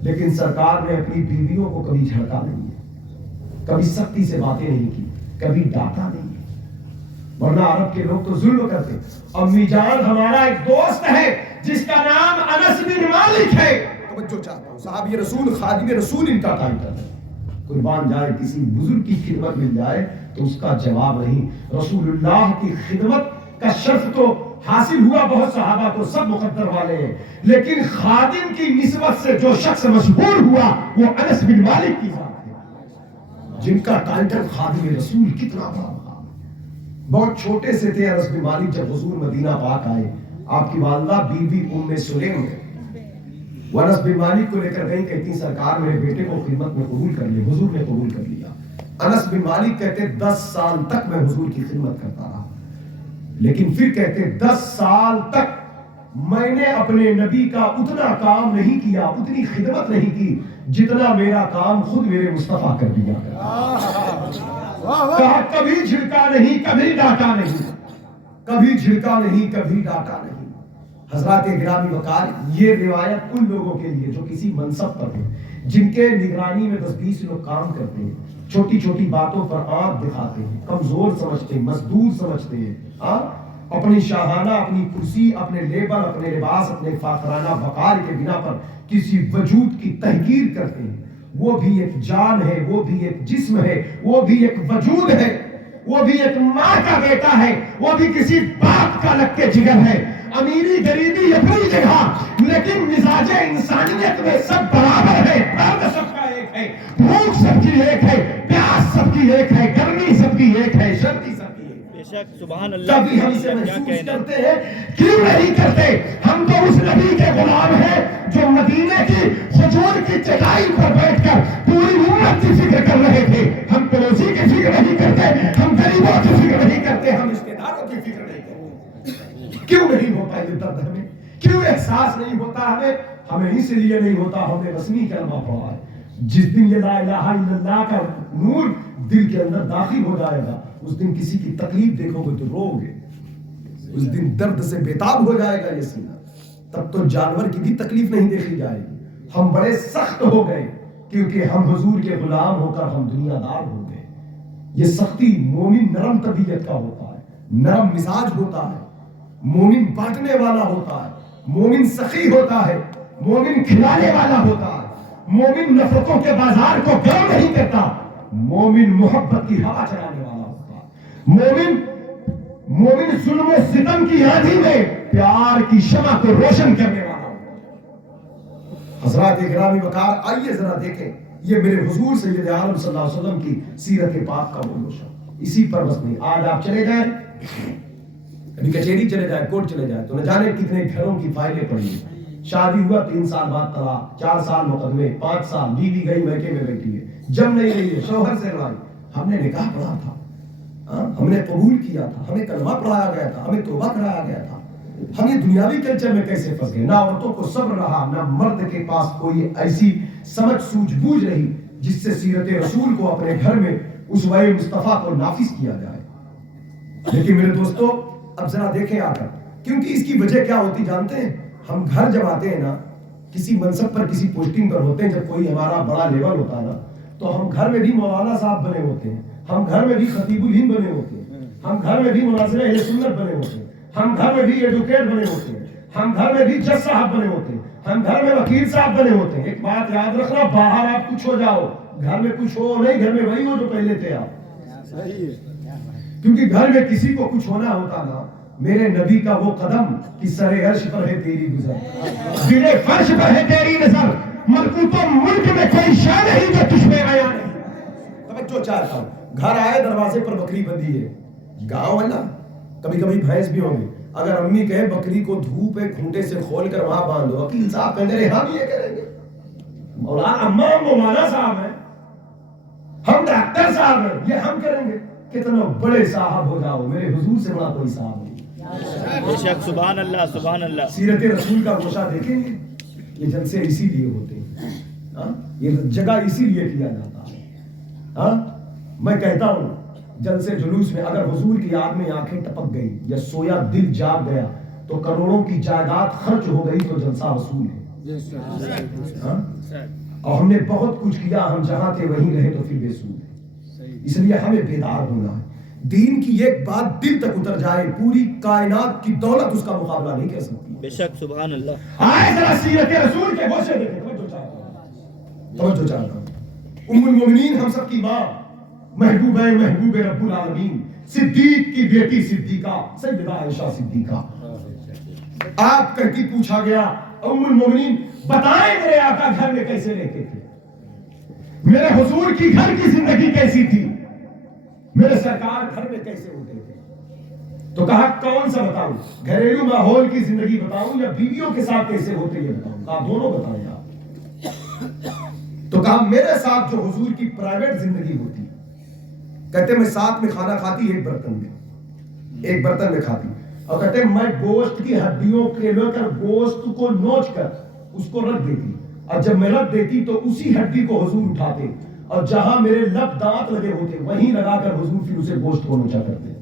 لیکن سرکار نے اپنی بیویوں کو کبھی جھڑکا نہیں ہے، کبھی سختی سے باتیں نہیں کی، کبھی ڈانٹا نہیں ہے، ورنہ عرب کے لوگ تو ظلم کرتے. امی جان ہمارا ایک دوست ہے جس کا نام انس بن مالک ہے. توجہ چاہتا ہوں، صحابی رسول، خادم رسول ان کا ٹائٹل ہے. قربان جائے کسی بزرگ کی خدمت مل جائے تو اس کا جواب نہیں. رسول اللہ کی خدمت کا شرف تو حاصل ہوا بہت صحابہ کو، سب مقدر والے ہیں، لیکن خادم کی نسبت سے جو شخص مشہور ہوا وہ انس بن مالک کی ذات ہے، جن کا ٹائٹل خادم رسول. کتنا بڑا مقام. بہت چھوٹے سے تھے انس بن مالک جب حضور مدینہ پاک آئے. آپ کی والدہ بی بی ام سلیم ہے، وہ انس بن مالک کو لے کر گئی، کہتی سرکار میرے بیٹے کو خدمت میں قبول کر لیا. حضور نے قبول کر لیا. انس بن مالک کہتے 10 سال تک میں حضور کی خدمت کرتا رہا، لیکن پھر کہتے 10 سال تک میں نے اپنے نبی کا اتنا کام نہیں کیا، اتنی خدمت نہیں کی جتنا میرا کام خود میرے مصطفیٰ کر دیا. کہا کبھی جھڑکا نہیں، کبھی ڈانٹا نہیں، کبھی جھڑکا نہیں، کبھی ڈانٹا نہیں. حضرات گرامی وقار، یہ روایت ان لوگوں کے لیے جو کسی منصب پر ہیں، جن کے نگرانی میں 10-20 لوگ کام کرتے ہیں، چھوٹی چھوٹی باتوں پر آنکھ دکھاتے ہیں، کمزور سمجھتے ہیں، مزدور سمجھتے ہیں، اپنی شاہانہ، اپنی کرسی، اپنے لیبل، اپنے لباس، اپنے فاخرانہ وقار کے بنا پر کسی وجود کی تحقیر کرتے ہیں. وہ بھی ایک جان ہے، وہ بھی ایک جسم ہے، وہ بھی ایک وجود ہے، وہ بھی ایک ماں کا بیٹا ہے، وہ بھی کسی باپ کا لگ کے جگر ہے. امیری غریبی اپنی جگہ، لیکن مزاج انسانیت میں سب برابر ہے. درد سب کا ایک ہے، بھوک سب کی ایک ہے، پیاس سب کی ایک ہے، گرمی سب کی ایک ہے، سردی سب کی ایک ہے. بے شک سبحان اللہ. کبھی ہم سے محسوس کرتے ہیں، کیوں نہیں کرتے؟ ہم تو اس نبی کے غلام ہیں جو مدینے کی کھجور کی چٹائی پر بیٹھ کر پوری امت کی فکر کر رہے تھے. ہم پڑوسی کی فکر نہیں کرتے، ہم غریبوں کی فکر نہیں کرتے، ہم رشتے داروں کی فکر نہیں کرتے. کیوں نہیں ہوتا یہ درد ہمیں؟ کیوں احساس نہیں ہوتا ہمیں؟ ہمیں اس لیے نہیں ہوتا، ہم نے رسمی کلمہ پڑھا ہے. جس دن یہ لا الہ الا اللہ کا نور دل کے اندر داخل ہو جائے گا، اس دن کسی کی تکلیف دیکھو گے تو رو گے، اس دن درد سے بےتاب ہو جائے گا یہ سینہ. تب تو جانور کی بھی تکلیف نہیں دیکھی جائے گی. ہم بڑے سخت ہو گئے کیونکہ ہم حضور کے غلام ہو کر ہم دنیا دار ہو گئے. یہ سختی مومن نرم طبیعت کا ہوتا ہے، نرم مزاج ہوتا ہے، مومن بانٹنے والا ہوتا ہے، مومن سخی ہوتا ہے، مومن کھلانے والا ہوتا ہے، مومن نفرتوں کے بازار کو گرم نہیں کرتا، مومن محبت کی ہوا چلانے والا ہوتا ہے، مومن ظلم و ستم کی آندھی میں پیار کی شمع کو روشن کرنے والا ہوتا ہے. حضرات گرامی وقار، آئیے ذرا دیکھیں یہ میرے حضور سید عالم صلی اللہ علیہ وسلم کی سیرت پاک کا وہ نوشہ. اسی پر بس نہیں، آج آپ چلے جائیں، کبھی کچہری چلے جائے، کورٹ چلے جائے، تو نہ جانے کتنے گھروں کی فائلیں پڑی ہیں. شادی ہوا 3 سال بعد طلاق، 4 سال مقدمے، 5 سال بیوی گئی میکے میں بیٹھی ہے، جم نہیں رہی ہے، شوہر سے لڑائی. ہم نے نکاح پڑھا تھا، ہم نے قبول کیا تھا، ہمیں کلمہ پڑھایا گیا تھا، ہمیں توبہ کرایا گیا تھا. ہم یہ دنیاوی کلچر میں کیسے پھنس گئے؟ نہ عورتوں کو صبر رہا، نہ مرد کے پاس کوئی ایسی سمجھ سوجھ بوجھ رہی جس سے سیرت رسول کو اپنے گھر میں اسوہ مصطفیٰ کو نافذ کیا جائے. لیکن میرے دوستو اب ذرا دیکھیں آ کر، کیونکہ اس کی وجہ کیا ہوتی جانتے ہیں؟ ہم گھر جب آتے ہیں نا، کسی منصب پر کسی پوسٹنگ پر ہوتے ہیں، جب کوئی ہمارا بڑا لیول ہوتا ہے نا، تو ہم گھر میں بھی مولانا صاحب بنے ہوتے ہیں، ہم گھر میں بھی خطیب الہند بنے ہوتے ہیں، ہم گھر میں بھی مناظر اہل سنت بنے ہوتے ہیں، ہم گھر میں بھی ایڈوکیٹ بنے ہوتے ہیں، ہم گھر میں بھی جج صاحب بنے ہوتے ہیں، ہم گھر میں وکیل صاحب بنے ہوتے ہیں. ایک بات یاد رکھنا، باہر آپ کچھ ہو جاؤ، گھر میں کچھ ہو نہیں، گھر میں وہی ہو جو پہلے تھے آپ. کیونکہ گھر میں کسی کو کچھ ہونا ہوتا نا، میرے نبی کا وہ قدم کہ سر عرش پر ہے تیری گزر، دل فرش پر ہے تیری نظر، ملکوت و ملک میں کوئی شے نہیں جو تجھ میں آیا نہیں. توجہ چاہتا ہوں، گھر آئے دروازے پر بکری بندھی ہے، گاؤں ہے نا، کبھی کبھی بھینس بھی ہوں گی. اگر امی کہے بکری کو دھوپ ہے کھونٹے سے کھول کر وہاں باندھو، وکیل صاحب کہتے ہیں ہم یہ کریں گے، مولانا اماں مولانا صاحب ہیں، ہم ڈاکٹر صاحب ہیں، یہ ہم کریں گے. کتنا بڑے صاحب ہو جاؤ، میرے حضور سے بڑا کوئی صاحب نہیں. بے شک سبحان اللہ سبحان اللہ. سیرت رسول کا گوشہ دیکھیں گے، یہ جلسے اسی لیے ہوتے ہیں، یہ جگہ اسی لیے کیا جاتا ہے. میں کہتا ہوں جلسے جلوس میں اگر حضور کی یاد میں آنکھیں ٹپک گئی یا سویا دل جاگ گیا تو کروڑوں کی جائیداد خرچ ہو گئی تو جلسہ وصول ہے. اور ہم نے بہت کچھ کیا، ہم جہاں تھے وہیں رہے تو پھر بے سود ہے. اس لیے ہمیں بیدار ہونا ہے. دین کی ایک بات دل تک اتر جائے پوری کائنات کی دولت اس کا مقابلہ نہیں کر سکتی. بے شک سبحان اللہ. آئے ذرا سیرت رسول کے گوشے دیکھیں. توجہ چاہتا ہوں. ام المومنین ہم سب کی ماں محبوب رب العالمین صدیق کی بیٹی صدیقہ سیدہ عائشہ صدیقہ. آپ کہتی پوچھا گیا ام المومنین بتائیں میرے آقا گھر میں کیسے رہتے تھے, میرے حضور کی گھر کی زندگی کیسی تھی, میرے سرکار گھر میں کیسے ہوتے تھے. تو کہا کون سا بتاؤں, گھریلو ماحول کی زندگی بتاؤں یا بیویوں کے ساتھ کیسے ہوتے یہ بتاؤں. کہا دونوں بتائیں آپ. تو کہا میرے ساتھ جو حضور کی پرائیویٹ زندگی ہوتی, کہتے میں ساتھ میں کھانا کھاتی ایک برتن میں کھاتی, اور کہتے میں گوشت کی ہڈیوں کے لے کر گوشت کو نوچ کر اس کو رکھ دیتی, اور جب میں رکھ دیتی تو اسی ہڈی کو حضور اٹھاتے اور جہاں میرے لب دانت لگے ہوتے وہیں لگا کر حضور پھر اسے گوشت کو نوچا کرتے,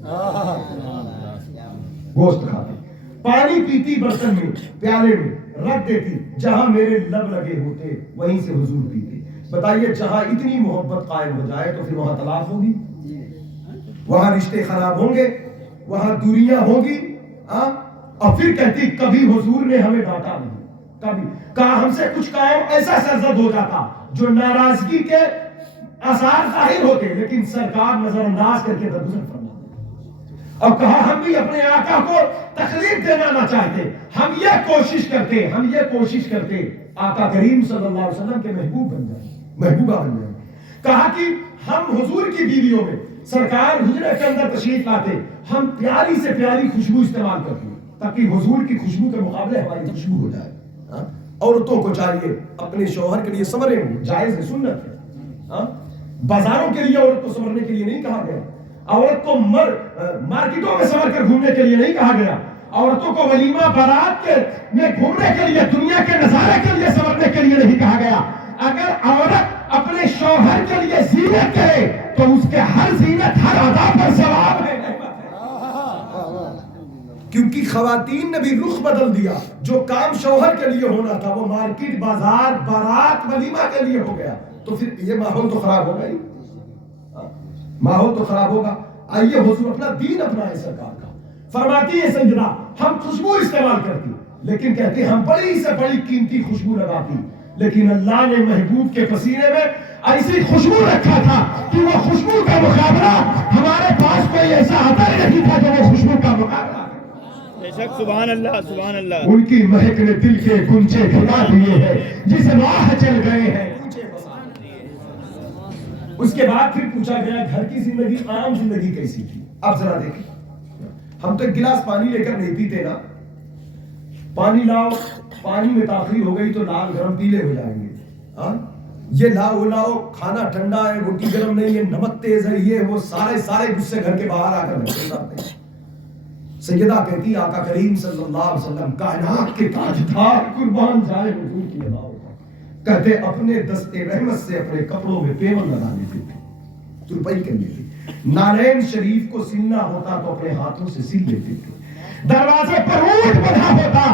گوشت کھاتے. پانی پیتی برتن میں پیالے میں رکھ دیتی, جہاں میرے لب لگے ہوتے وہیں سے حضور پیتے. بتائیے جہاں اتنی محبت قائم ہو جائے تو پھر وہاں طلاق ہوگی, وہاں رشتے خراب ہوں گے, وہاں دوریاں ہوں گی. اور پھر کہتی کبھی حضور نے ہمیں ڈانٹا نہیں, کبھی کہا ہم سے کچھ کام ایسا سرزد ہو جاتا جو ناراضگی کے آثار ظاہر ہوتے لیکن سرکار نظر انداز کر کے درگزر فرما دیتے. اور کہا ہم بھی اپنے آقا کو تکلیف دینا نہ چاہتے, ہم یہ کوشش کرتے آقا کریم صلی اللہ علیہ وسلم کے محبوبہ بن جائیں. کہا کہ ہم حضور کی بیویوں میں سرکار حجرے کے اندر تشریف لاتے, ہم پیاری سے پیاری خوشبو استعمال کرتے تاکہ حضور کی خوشبو کے مقابلے ہماری خوشبو ہو جائے. عورتوں کو چاہیے اپنے شوہر کے لیے سنوریں, جائز ہے, سنت ہے. بازاروں کے لیے عورت کو سنورنے کے لیے نہیں کہا گیا, عورت کو مارکیٹوں میں سنور کر گھومنے کے لیے نہیں کہا گیا, عورتوں کو ولیمہ بارات میں گھومنے کے لیے دنیا کے نظارے کے لیے سنورنے کے لیے نہیں کہا گیا. اگر عورت اپنے شوہر کے لیے زینت کرے تو اس کے ہر زینت ہر ادا پر ثواب ہے. کیونکہ خواتین نے بھی رخ بدل دیا, جو کام شوہر کے لیے ہونا تھا وہ مارکیٹ بازار بارات ولیمہ کے لیے ہو گیا, تو پھر یہ ماحول تو خراب ہوگا ہی, ماحول تو خراب ہوگا. آئیے حضور اپنا دین اپنائے سرکار کا. فرماتی ہے سیدنا ہم خوشبو استعمال کرتی لیکن کہتے ہم بڑی سے بڑی قیمتی خوشبو لگاتی, لیکن اللہ نے محبوب کے پسینے میں ایسی خوشبو رکھا تھا کہ وہ خوشبو کا مقابلہ ہمارے پاس کوئی ایسا عطر نہیں تھا جو وہ خوشبو کا مقابلہ. بے شک سبحان اللہ سبحان اللہ. ان کی مہک نے دل کے گنچے کھلا دیے ہیں, جس راہ چل گئے ہیں. اس کے بعد پھر پوچھا گیا گھر کی زندگی عام زندگی کیسی تھی. اب ذرا دیکھیں, ہم تو ایک گلاس پانی لے کر نہیں پیتے نا, پانی لاؤ, پانی میں تاخیر ہو گئی تو لال گرم پیلے ہو جائیں گے. یہ لاؤ وہ لاؤ, کھانا ٹھنڈا ہے, روٹی گرم نہیں ہے, نمک تیز ہے, یہ وہ سارے غصے گھر کے باہر آ کر نکل جاتے ہیں. سیدہ کہتی آقا کریم صلی اللہ علیہ وسلم کائنات کے تاجدار قربان جائے حضور کی ادا ہوتا, کہتے اپنے دستے رحمت سے اپنے کپڑوں میں پیون لگا لیتے تھے, ترپائی کر لیتے. نالین شریف کو سلنا ہوتا تو اپنے ہاتھوں سے سل لیتے تھے. دروازے پر اونٹ بندھا ہوتا,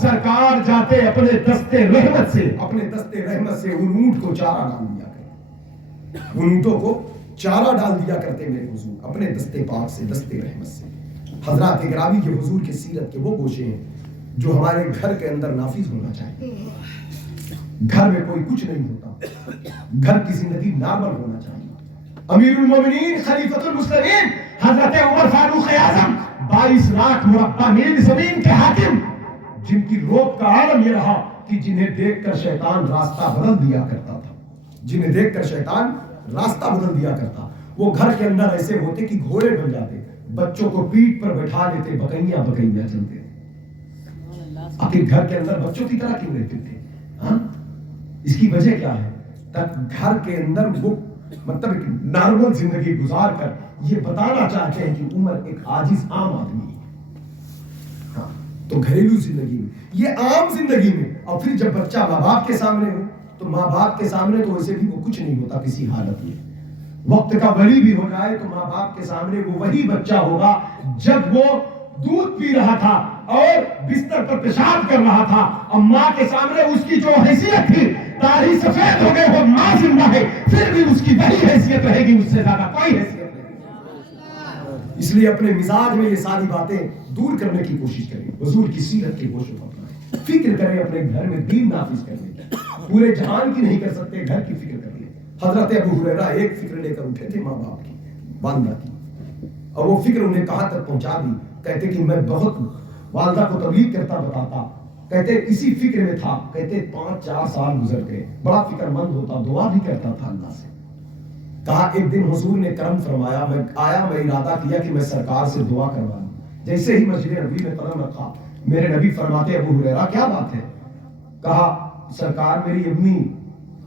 سرکار جاتے اپنے دستے رحمت سے ان اونٹ کو چارہ ڈال دیا کرتے, ان اونٹوں کو چارہ ڈال دیا کرتے میرے حضور اپنے دستے پاک سے, دستے رحمت سے. حضرات گرامی کے حضور کے سیرت کے وہ گوشے ہیں جو ہمارے گھر کے اندر نافذ ہونا چاہیے. گھر میں کوئی کچھ نہیں ہوتا, گھر کی زندگی نارمل ہونا چاہیے. امیر المومنین خلیفۃ المسلمین حضرت عمر فاروق اعظم 22 لاکھ مربع میل زمین کے حاکم, جن کی روب کا عالم یہ رہا کہ جنہیں دیکھ کر شیطان راستہ بدل دیا کرتا, وہ گھر کے اندر ایسے ہوتے کہ گھوڑے بن جاتے, بچوں کو پیٹ پر بٹھا لیتے, بکیاں چلتے. آخر گھر کے اندر بچوں کی طرح کیوں رہتے تھے؟ اس کی وجہ کیا ہے؟ تک گھر کے اندر وہ مطلب ایک نارمل زندگی گزار کر یہ بتانا چاہتے ہیں کہ عمر ایک عاجز عام آدمی ہے. تو گھریلو زندگی میں, یہ عام زندگی میں, اور پھر جب بچہ ماں باپ کے سامنے ہو تو ماں باپ کے سامنے تو ویسے بھی وہ کچھ نہیں ہوتا کسی حالت میں. وقت کا ولی بھی ہو جائے تو ماں باپ کے سامنے وہ وہی بچہ ہوگا جب وہ دودھ پی رہا تھا اور بستر پر پیشاب کر رہا تھا, اور ماں کے سامنے اس کی جو حیثیت تھی داڑھی سفید ہو گئے, وہ ماں زندہ ہے, پھر بھی اس کی وہی حیثیت رہے گی، اس سے زیادہ کوئی حیثیت نہیں۔ اس لیے اپنے مزاج میں یہ ساری باتیں دور کرنے کی کوشش کریں، حضور کی سیرت کی کوشش اپنائیں، فکر کریں اپنے گھر میں دین نافذ کرنے کی، پورے جہان کی نہیں کر سکتے، گھر کی فکر کریے۔ حضرت ابو ہریرہ ایک فکر لے کر اٹھے تھے ماں باپ کی، والدہ کی، اور وہ فکر انہیں کہاں تک پہنچا دی، کہتے کہ میں بہت والدہ کو تبلیغ کرتا بتاتا، کہتے اسی فکر میں تھا، کہتے 5-4 سال گزر گئے، بڑا فکر مند ہوتا، دعا بھی کرتا تھا اللہ سے۔ کہا ایک دن حضور نے کرم فرمایا، میں ارادہ کیا کہ میں سرکار سے دعا کروا لوں۔ جیسے ہی مسجد نبی میں قدم رکھا، میرے نبی فرماتے ابو ہریرہ کیا بات ہے؟ کہا سرکار میری امی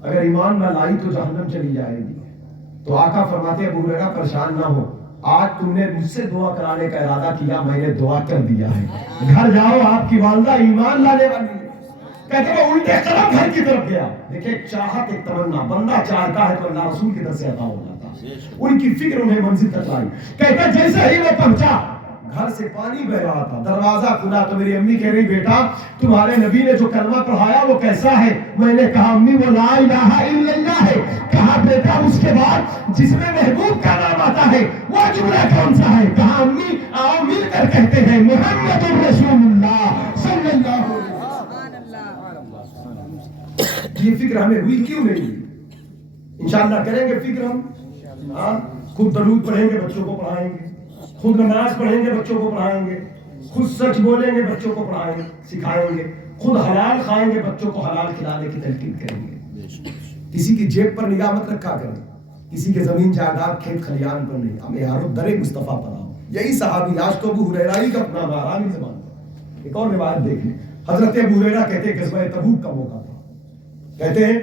اگر ایمان نہ لائی تو جہنم چلی جائے گی۔ تو آقا فرماتے ابو ہریرہ پریشان نہ ہو، آج تم نے مجھ سے دعا کرانے کا ارادہ کیا، میں نے دعا کر دیا ہے، گھر جاؤ آپ کی والدہ ایمان لانے والی ہے۔ کہتے وہ الٹے قدم گھر کی طرف گیا۔ دیکھیں چاہت ایک تمنا، بندہ چاہتا ہے تو اللہ رسول کی طرف سے عطا ہو جاتا ہے، ان کی فکر انہیں منزل تک لائی۔ کہتے جیسے ہی وہ پہنچا، گھر سے پانی بہ رہا تھا، دروازہ کھلا تو میری امی کہہ رہی بیٹا تمہارے نبی نے جو کلمہ پڑھایا وہ کیسا ہے؟ میں نے کہا امی وہ لا الہ الا اللہ ہے۔ کہا بیٹا اس کے بعد جس میں محبوب کا نام آتا ہے وہ جملہ کون سا ہے؟ کہا امی آؤ مل کر کہتے ہیں محمد رسول اللہ صلی اللہ علیہ وسلم۔ یہ فکر ہمیں ہوئی کیوں نہیں ہوئی؟ انشاءاللہ کریں گے فکر ہم، خود درود پڑھیں گے بچوں کو پڑھائیں گے، خود نماز پڑھیں گے بچوں کو پڑھائیں گے، خود سچ بولیں گے بچوں کو پڑھائیں گے سکھائیں گے، خود حلال کھائیں گے بچوں کو حلال کھلانے کی تلقین کریں گے۔ کسی کی جیب پر نگاہ مت رکھا کریں، کسی کے زمین جائیداد کھیت خلیان پر نہیں، ہمیں یارو در مصطفیٰ پر آؤ۔ یہی صحابی آج تو ابو ہریرہ ہی کا اپنا آرامی زبان پر۔ ایک اور روایت دیکھ لیں، حضرت ابو ہریرہ کہتے ہیں غزوہ تبوک کا موقع تھا، کہتے ہیں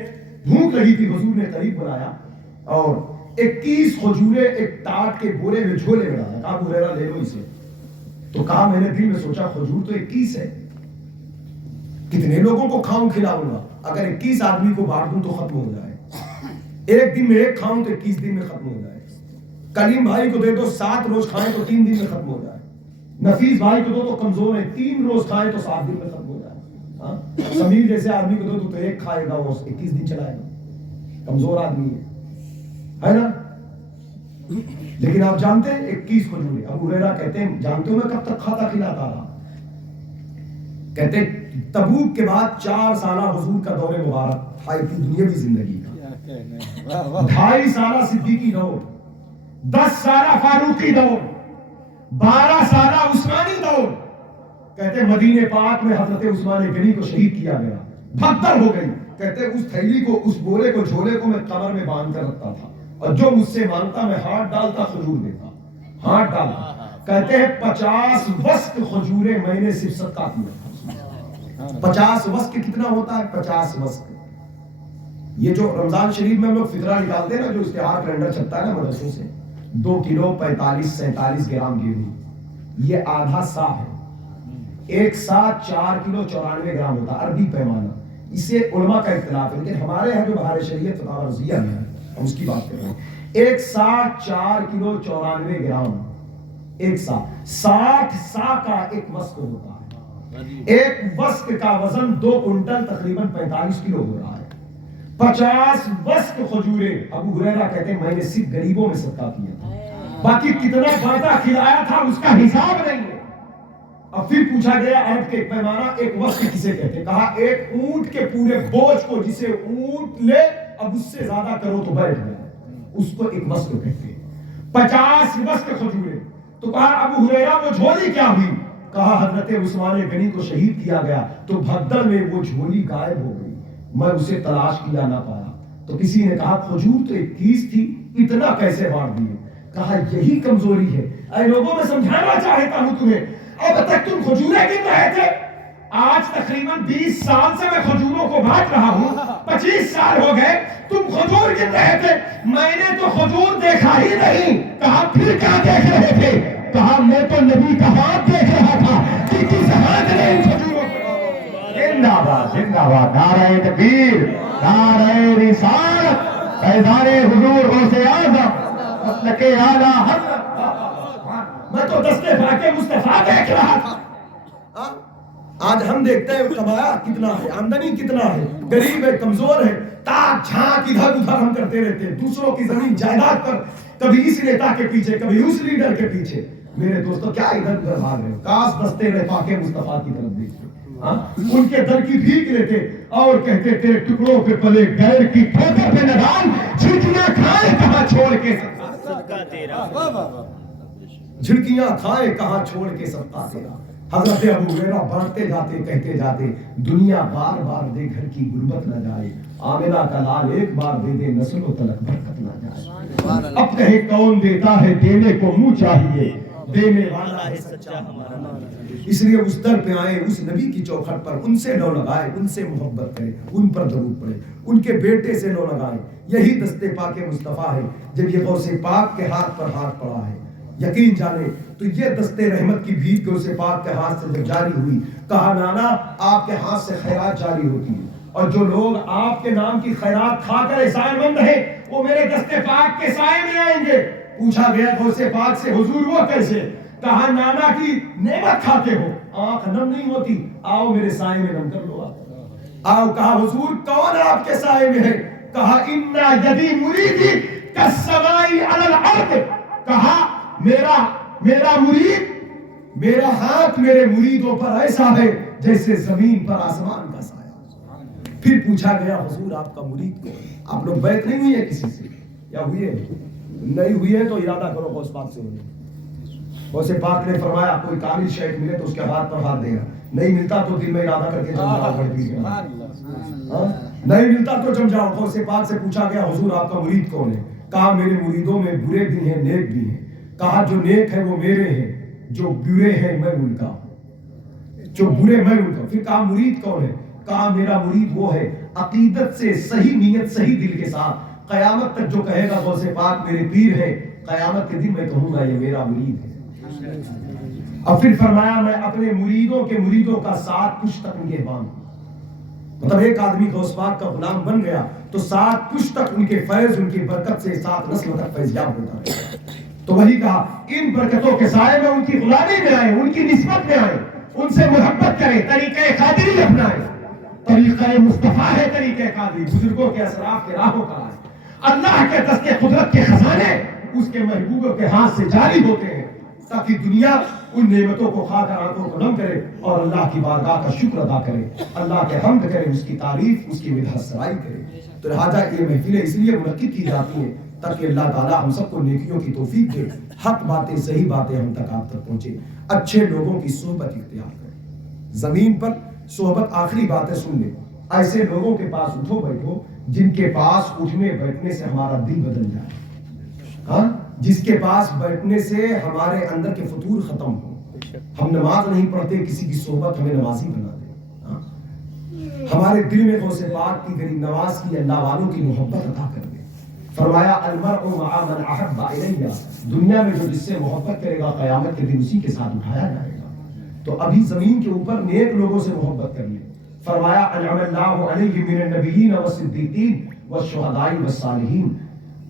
بھوک لگی تھی، حضور نے قریب بلایا اور 21 کھجورے ایک ٹاٹ کے بورے میں جھولے میں ڈالا، کہا ابو ہریرہ لے لو اسے۔ تو کہا میں نے دل میں سوچا کھجور تو 21 ہے، کتنے لوگوں کو کھاؤں کھلاؤں گا؟ اگر 21 آدمی کو بانٹ دوں تو ختم ہو جائے، ایک دن میں ایک کھاؤں تو 21 دن میں ختم ہو جائے، کلیم بھائی کو دے دو 7 روز کھائیں تو 3 دن میں ختم ہو جائے، نفیس بھائی کو دو تو کمزور ہے 3 روز کھائیں تو 7 دن میں ختم ہو جائے، سمیر جیسے آدمی کو دو تو ایک کھائے گا وہ 21 دن چلائے گا، کمزور آدمی ہے نا۔ لیکن آپ جانتے ہیں 21 کھجورے، ابو ہریرہ کہتے ہیں جانتے ہو میں کب تک کھاتا کھلاتا رہا؟ کہتے تبوک کے بعد 4 سالہ حضور کا دور مبارک، ہائی تھی دنیاوی زندگی کا، 2.5 سالہ صدیقی دور، 10 سالہ فاروقی دور، 12 سالہ عثمانی دور۔ کہتے مدینے پاک میں حضرت عثمان غنی کو شہید کیا گیا، بھگدڑ ہو گئی۔ کہتے اس تھیلی کو، اس بورے کو، جھولے کو میں قبر میں باندھ کر رکھتا تھا، اور جو مجھ سے مانگتا میں ہاتھ ڈالتا کھجور دیتا، ہاتھ ڈالتا۔ کہتے ہیں 50 وسق کھجورے میں نے صرف صدقہ کیا۔ 50 وسق کتنا ہوتا ہے؟ 50 وسق یہ جو رمضان شریف میں ہم لوگ فطرہ نکالتے ہیں نا، جو اشتہار کیلنڈر چھپتا ہے نا مدرسوں سے، 2 کلو 45-47 گرام گیہوں، یہ آدھا سا ہے، ایک سا 4 کلو 94 گرام ہوتا ہے، عربی پیمانہ۔ اسے علماء کا اختلاف ہے، لیکن ہمارے یہاں جو بہار شریعت فتاوی رضیہ میں ہے ہم اس کی بات کر رہے ہیں، ایک سا 4 کلو 94 گرام، ایک سا 60 سا کا ایک وسق ہوتا ہے، ایک وسق کا وزن 2 کنٹل تقریباً 45 کلو ہو رہا ہے۔ 50 وسق کھجورے ابو ہریرہ کہتے ہیں میں نے صرف غریبوں میں صدقہ کیا تھا، باقی کتنا بانٹا کھلایا تھا اس کا حساب نہیں ہے۔ اب پھر پوچھا گیا عرب کے پیمانہ ایک وسق کسے کہتے ہیں؟ کہا ایک اونٹ کے پورے بوجھ کو جسے اونٹ لے اب اس سے زیادہ کرو تو بیٹھ گئے، اس کو ایک وسق کہتے ہیں۔ 50 وسق کھجورے۔ تو کہا ابو ہریرہ وہ جھولی کیا ہوئی؟ کہا حضرت عثمان غنی کو شہید کیا گیا تو بھگدڑ میں وہ جھولی غائب ہو گئی، میں اسے تلاش کیا نہ پایا۔ تو کسی نے کہا کھجور تو 21 تھی، اتنا کیسے بانٹ دیے؟ کہا یہی کمزوری ہے، اے لوگوں میں سمجھانا چاہتا ہوں تمہیں، اب تک تم کھجوریں گن رہے تھے، آج تقریباً 20 سال سے میں کھجوروں کو بانٹ رہا ہوں، 25 سال ہو گئے تم کھجور گن رہے تھے، میں نے تو کھجور دیکھا ہی نہیں۔ کہا پھر کیا دیکھ رہے تھے؟ کہا میں تو نبی کا ہاتھ دیکھ رہا تھا کہ کس ہاتھ نے ان کھجوروں کو۔ زندہ باد زندہ باد، نعرہ تکبیر، نعرہ رسالت، فیضان حضور غوث اعظم مسلک اعلیٰ حضرت، میں تو دستے فاقے مصطفیٰ دیکھ رہا تھا۔ آج ہم دیکھتے ہیں کمایا کتنا ہے، آمدنی کتنا ہے، غریب ہے، کمزور ہے، تاک جھانک ادھر ادھر ہم کرتے رہتے ہیں دوسروں کی زمین جائیداد پر، کبھی اس نیتا کے پیچھے کبھی اس لیڈر کے پیچھے۔ میرے دوستو کیا ادھر ادھر بھاگ رہے ہو؟ کاش دستے رفاق مصطفیٰ کی طرف دیکھتے، ان کے در کی بھیک لیتے اور کہتے تیرے ٹکڑوں پہ پلے غیر کی ٹھوکر پہ نہ ڈال، جھڑکیاں کھائے کہاں چھوڑ کے صدقہ تیرا، جھڑکیاں کھائے کہاں چھوڑ کے صدقہ تیرا۔ حضرت ابو ہریرہ بڑھتے جاتے کہتے جاتے دنیا بار بار دے گھر کی غربت نہ جائے، آمنہ کا لال ایک بار دے دے نسل و تلک برکت نہ جائے۔ اب کہے کون دیتا ہے دینے کو منہ چاہیے، دینے والا ہے سچا ہمارا۔ اس لیے اس در پہ آئے، اس نبی کی چوکھٹ پر ان سے لو لگائے، ان سے محبت کرے، ان پر درود پڑے، ان کے بیٹے سے لو لگائے۔ یہی دستے پاک مصطفیٰ ہے۔ جب یہ غوث پاک کے ہاتھ پر ہاتھ پڑا ہے، یقین جانے تو یہ دستے رحمت کی بھیک غوث پاک کے ہاتھ سے جب جاری ہوئی، کہا نانا آپ کے ہاتھ سے خیرات جاری ہوتی ہے، اور جو لوگ آپ کے نام کی خیرات کھا کر احسان مند ہیں وہ میرے دستے پاک کے سائے میں آئیں گے۔ پوچھا گیا غوث پاک سے حضور وہ کیسے؟ کہا نانا کی نعمت کھاتے ہو، آنکھ نم نہیں ہوتی، آؤ میرے سائے میں نم کر لو آؤ۔ کہا حضور کون آپ کے سائے میں ہے؟ کہا انا یدی مریدی کالسماء علی الارض، کہا میرا مرید، میرا ہاتھ میرے مریدوں پر ایسا ہے جیسے زمین پر آسمان کا سایہ۔ پھر پوچھا گیا حضور آپ کا مرید کو، آپ لوگ بیعت نہیں ہوئی ہے کسی سے یا ہوئی ہے؟ نہیں ہوئی ہے تو ارادہ کرو غوث پاک سے ہوئی۔ غوث پاک نے فرمایا کوئی کامل شیخ ملے تو اس کے ہاتھ پر ہاتھ دے گا، نہیں ملتا تو دل میں ارادہ کر کے جم جاؤ، نہیں ملتا تو جم جاؤ۔ غوث پاک سے پوچھا گیا حضور آپ کا مرید کون ہے؟ کہا میرے مریدوں میں برے بھی ہیں نیک بھی ہیں۔ کہا جو نیک ہے وہ میرے ہیں، جو برے ہیں میں ان کا، جو برے میں ان کا۔ پھر کہا مرید کون ہے؟ کہا میرا مرید وہ ہے عقیدت سے صحیح نیت صحیح دل کے ساتھ قیامت تک جو کہے گا غوث پاک میرے پیر ہے، قیامت کے دن میں کہوں گا یہ میرا مرید ہے۔ اور پھر فرمایا میں اپنے مریدوں کے مریدوں کا ساتھ پشت تک نگہبان ہوں۔ مطلب ایک آدمی غوث پاک کا غلام بن گیا تو ساتھ پشت تک ان کے فیض ان کی برکت سے ساتھ نسل تک فیضیاب ہوتا ہے۔ تو وہی کہا ان برکتوں کے سائے میں ان کی غلامی میں آئے، ان کی نسبت میں آئے، ان سے محبت کریں، طریقہ قادری اپنائیں۔ طریقہ مصطفیٰ ہے طریقہ قادری، بزرگوں کے اسراف کے راہوں کا ہے۔ اللہ کے دست قدرت کے خزانے اس کے محبوبوں کے ہاتھ سے جاری ہوتے ہیں تاکہ دنیا ان نعمتوں کو کھا کر آنکھوں کو نم کرے اور اللہ کی بارگاہ کا شکر ادا کرے، اللہ کے حمد کرے، اس کی تعریف اس کی مدح سرائی کرے۔ تو لہٰذا یہ محفلیں اس لیے منعقد کی جاتی ہیں تاکہ اللہ تعالیٰ ہم سب کو نیکیوں کی توفیق دے، حق باتیں صحیح باتیں ہم تک آپ تک پہنچے، اچھے لوگوں کی صحبت اختیار کریں۔ زمین پر صحبت آخری باتیں سن لیں، ایسے لوگوں کے پاس اٹھو بیٹھو جن کے پاس اٹھنے بیٹھنے سے ہمارا دل بدل جائے، ہاں جس کے پاس بیٹھنے سے ہمارے اندر کے فطور ختم ہو۔ ہم نماز نہیں پڑھتے، کسی کی صحبت ہمیں نمازی بنا دے، ہمارے دل میں غوث پاک کی غریب نواز کی اللہ والوں کی محبت عطا کر دے۔ فرمایا المرء مع من احب الیہ، دنیا میں جو جس سے محبت کرے گا قیامت کے دن اسی کے ساتھ اٹھایا جائے گا۔ تو ابھی زمین کے اوپر نیک لوگوں سے محبت کر لیں۔ فرمایا انعم اللہ علیہ من النبیین والصدیقین والشہداء والصالحین،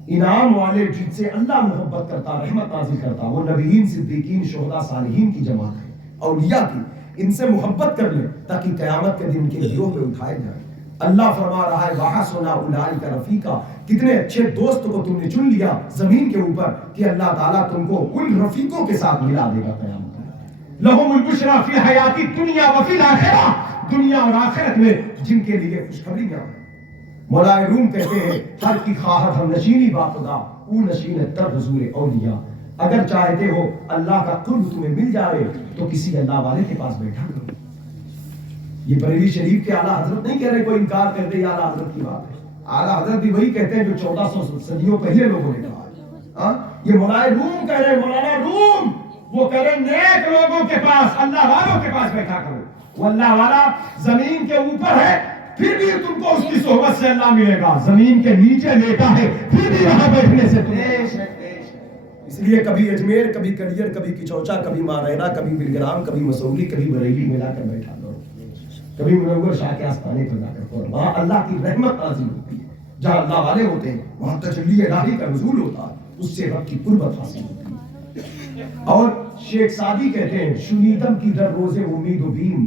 انعام والے جن سے اللہ محبت کرتا، رحمت نازل کرتا، وہ نبیین، صدیقین، شہداء، صالحین کی جماعت ہے، اولیاء کی۔ ان سے محبت کر لیں تاکہ قیامت کے دن کے گروہ پہ اٹھائے جائیں۔ اللہ فرما رہا ہے وَحَسُنَ أُولَٰئِكَ رَفِیقًا، کتنے اچھے دوست کو تم نے چن لیا زمین کے اوپر کہ اللہ تعالیٰ تم کو ان رفیقوں کے ساتھ ملا دے گا قیامت میں۔ لَهُمُ الْبُشْرَىٰ فِي الْحَیَاةِ الدُّنْیَا وَفِي الْآخِرَةِ، دنیا اور آخرت میں جن کے لیے خوشخبریاں ہیں۔ مولا روم کہتے ہیں ہر کی خواہت ہم نشینی باخدا او نشین تر حضور اولیاء، اگر چاہتے ہو اللہ کا قرب تمہیں مل جائے تو کسی اللہ والے کے پاس بیٹھا کرو۔ یہ بریلی شریف کے اعلیٰ حضرت نہیں کہہ رہے کوئی انکار کر دے، یہ اعلیٰ حضرت کی بات ہے۔ اعلیٰ حضرت بھی وہی کہتے ہیں جو 1400 صدیوں پہلے لوگوں نے کہا۔ یہ مولا روم کہہ رہے، مولانا روم وہ کہہ رہے نیک لوگوں کے پاس، اللہ والوں کے پاس بیٹھا کرو۔ وہ اللہ والا زمین کے اوپر ہے پھر بھی تم کو اس کی صحبت سے اللہ ملے گا، زمین کے نیچے لیٹا ہے پھر بھی وہاں بیٹھنے سے تمہیں۔ اس لیے کبھی اجمیر، کبھی کڑیر، کبھی کچوچا، کبھی مارینا، کبھی بلگرام، کبھی مسوری، کبھی بریلی میں لا کر بیٹھا کرو، کبھی منور شاہ کے آستانے پر جا کر کرو۔ وہاں اللہ کی رحمت نازل ہوتی ہے، جہاں اللہ والے ہوتے ہیں وہاں تجلی الہی کا نزول ہوتا ہے، اس سے رب کی قربت حاصل ہوتی ہے۔ اور شیخ سعدی کہتے ہیں شنیدم کی در روز امید و بیم،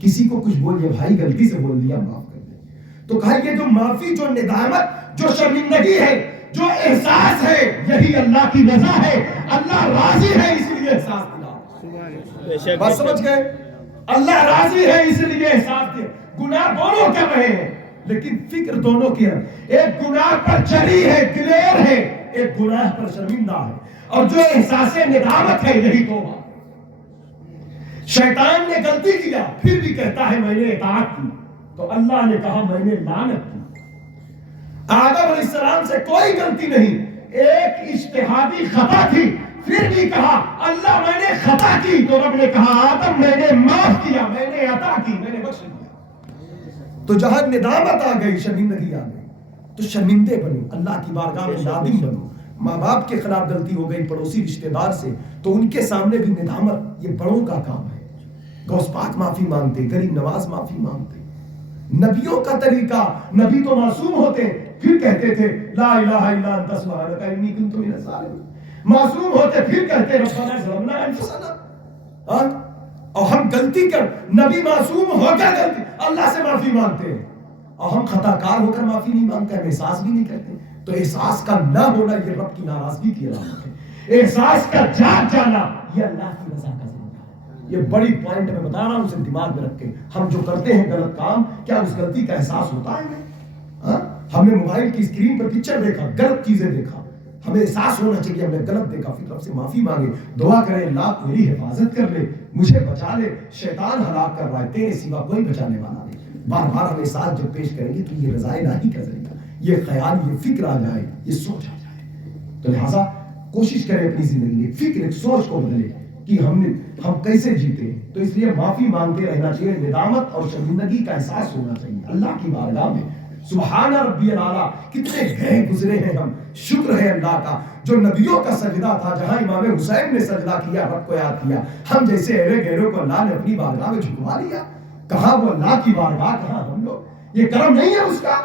کسی کو کچھ بول دیا بھائی غلطی سے بول دیا معاف کر دے، تو کہا یہ جو معافی، جو ندامت، جو شرمندگی ہے، جو احساس ہے، یہی اللہ کی رضا ہے، اللہ راضی ہے اس لیے احساس دلا۔ بات سمجھ گئے؟ اللہ راضی ہے اس لیے احساس دیا۔ گناہ دونوں کر رہے ہیں لیکن فکر دونوں کی ہے، ایک گناہ پر چڑھی ہے، دلیر ہے، ایک گناہ پر شرمندہ ہے، اور جو احساس ندامت ہے یہی توبہ۔ شیطان نے غلطی کیا پھر بھی کہتا ہے میں نے اطاعت کی، تو اللہ نے کہا میں نے لعنت کی۔ آدم علیہ السلام سے کوئی غلطی نہیں، ایک اجتہادی خطا تھی، پھر بھی کہا اللہ میں نے خطا کی، تو رب نے کہا آدم میں نے معاف کیا، میں نے عطا کی، میں نے بخش دیا۔ تو جہاں ندامت آ گئی، شرمندگی آ گئی، تو شرمندے بنو، اللہ کی بارگاہ میں نادم بنو۔ ماں باپ کے خلاف غلطی ہو گئی، پڑوسی رشتہ دار سے، تو ان کے سامنے بھی ندامت، یہ بڑوں کا کام ہے۔ غوث پاک معافی مانگتے، غریب نواز معافی مانگتے۔ نبیوں کا طریقہ، نبی تو معصوم ہوتے پھر کہتے تھے لا الہ الا انت سبحانک انی کنت من الظالمین، معصوم ہوتے پھر کہتے ربنا ظلمنا انفسنا۔ اور ہم غلطی کر، نبی معصوم ہو کر غلطی اللہ سے معافی مانگتے ہیں، اور ہم خطا کار ہو کر معافی نہیں مانگتے، ہم احساس بھی نہیں کرتے۔ تو احساس کا نہ ہونا یہ رب کی ناراضگی کی علامت ہے، احساس کا جاگ جانا یہ اللہ کی رضا کا ذریعہ ہے۔ یہ بڑی پوائنٹ میں بتا رہا ہوں، اسے دماغ میں رکھ کے۔ ہم جو کرتے ہیں غلط کام، کیا اس غلطی کا احساس ہوتا ہے ہمیں؟ ہم نے موبائل کی اسکرین پر پکچر دیکھا، غلط چیزیں دیکھا، ہمیں احساس ہونا چاہیے ہم نے غلط دیکھا، پھر رب سے معافی مانگے، دعا کرے اللہ میری حفاظت کر لے، مجھے بچا لے، شیطان ہلاک کر رہا ہے، تیرے سوا کوئی بچانے والا نہیں۔ بار بار ہم احساس جب پیش کریں گے تو یہ رضا الہی کا ذریعہ، یہ خیال، یہ فکر آ جائے، یہ سوچ آ جائے۔ تو لہٰذا کوشش کریں اپنی زندگی میں فکر، ایک سوچ کو بدلے کہ ہم کیسے جیتے ہیں۔ تو اس لیے معافی مانگتے رہنا چاہیے، ندامت اور شرمندگی کا احساس ہونا چاہیے اللہ کی بارگاہ میں۔ سبحان ربی الاعلیٰ، کتنے گئے گزرے ہیں ہم، شکر ہے اللہ کا جو نبیوں کا سجدہ تھا، جہاں امام حسین نے سجدہ کیا، رب کو یاد کیا، ہم جیسے ایرے گیروں کو اللہ نے اپنی بارگاہ میں جھکوا لیا۔ کہاں وہ اللہ کی بارگاہ، کہاں ہم لوگ؟ یہ کرم نہیں ہے اس کا؟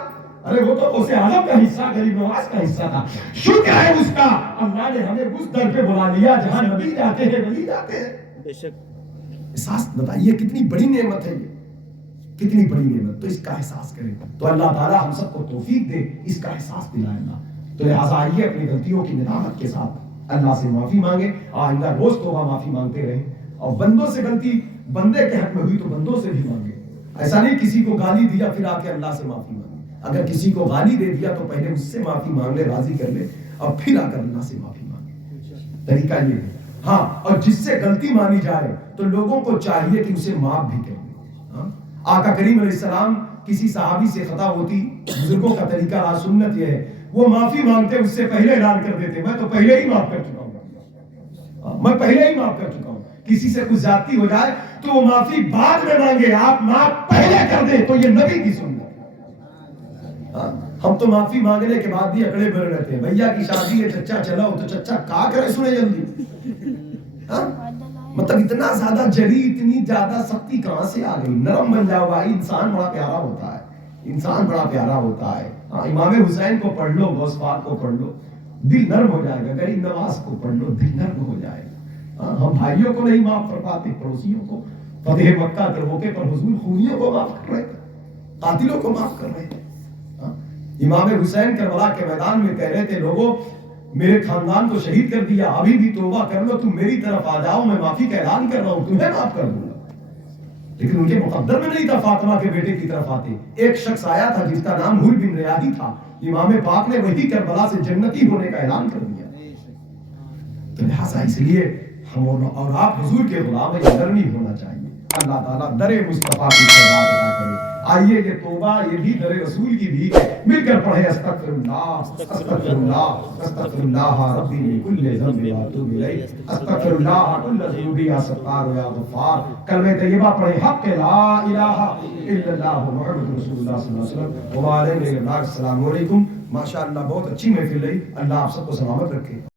ارے وہ تو اسے عالم کا حصہ، غریب نواز کا حصہ تھا، شکر ہے اس کا، اللہ نے ہمیں اس در پہ بلا لیا جہاں نبی جاتے ہیں، ولی جاتے ہیں۔ بے شک احساس بتائیے کتنی بڑی نعمت ہے یہ، کتنی بڑی نعمت۔ تو اس کا احساس کریں، تو اللہ تعالیٰ ہم سب کو توفیق دے، اس کا احساس دلائے اللہ۔ تو لہٰذا آئیے اپنی غلطیوں کی ندامت کے ساتھ اللہ سے معافی مانگے، آئندہ روز توبہ معافی مانگتے رہیں، اور بندوں سے غلطی بندے کے حق میں ہوئی تو بندوں سے بھی مانگے۔ ایسا نہیں کسی کو گالی دیا پھر آ کے اللہ سے معافی مانگے، اگر کسی کو گالی دے دیا تو پہلے اس سے معافی مانگ لے، راضی کر لے، اور پھر آ کر اللہ سے معافی مانگے۔ طریقہ یہ ہے۔ ہاں، اور جس سے غلطی مانی جائے تو لوگوں کو چاہیے کہ اسے معاف بھی کر دیں۔ آقا کریم علیہ السلام کسی صحابی سے خطا ہوتی، بزرگوں کا طریقہ راہ سنت یہ ہے، وہ معافی مانگتے اس سے پہلے اعلان کر دیتے میں تو پہلے ہی معاف کر چکا ہوں، میں پہلے ہی معاف کر چکا ہوں۔ کسی سے کچھ زیادتی ہو جائے تو وہ معافی بعد میں مانگے، آپ معاف پہلے کر دیں، تو یہ نبی کی سنت ہے۔ ہم تو معافی مانگنے کے بعد بھی اکڑے بھرے رہتے ہیں، بھیا کی شادی ہے چچا چلا ہو تو چچا کا کرے سنے جلدی۔ مطلب اتنا زیادہ جلی، اتنی زیادہ سختی کہاں سے آ گئی؟ نرم بن جاؤ بھائی، انسان بڑا پیارا ہوتا ہے، انسان بڑا پیارا ہوتا ہے۔ امام حسین کو پڑھ لو، غوث پاک کو پڑھ لو، دل نرم ہو جائے گا۔ غریب نواز کو پڑھ لو، دل نرم ہو جائے گا۔ ہم بھائیوں کو نہیں معاف کر پاتے، پڑوسیوں کو، فتح مکہ کے موقع پر حضور خونیوں کو معاف کر رہے تھے، قاتلوں کو معاف کر رہے تھے۔ امام حسین کربلا کے میدان میں کہہ رہے تھے لوگوں میرے خاندان کو شہید کر دیا، ابھی بھی توبہ کر لو، تم میری طرف آ جاؤ، میں معافی کا اعلان کر رہا ہوں، تمہیں معاف کر دوں گا۔ لیکن ان کے مقدر میں نہیں تھا فاطمہ کے بیٹے کی طرف آتے۔ ایک شخص آیا تھا جس کا نام حر بن ریاحی تھا، امام پاک نے وہی کربلا سے جنتی ہونے کا اعلان کر دیا۔ تو لہٰذا اس لیے ہم اور آپ حضور کے غلام ہیں، ڈر نہیں ہونا چاہیے۔ اللہ تعالیٰ در مصطفیٰ کی سزا عطا کرے۔ آئیے یہ توبہ، یہ بھی در رسول کی بھی ہے، مل کر پڑھیں استغفر اللہ استغفر اللہ استغفر اللہ ربی من کل ذنب واتوب الیہ استغفر اللہ کل ذنوب یا ستار یا غفار۔ کلمہ طیبہ پڑھیں، حق لا الہ الا اللہ محمد رسول اللہ صلی اللہ علیہ وسلم۔ وعلیکم السلام علیکم۔ ماشاءاللہ بہت اچھی محفل رہی، اللہ آپ سب کو سلامت رکھے۔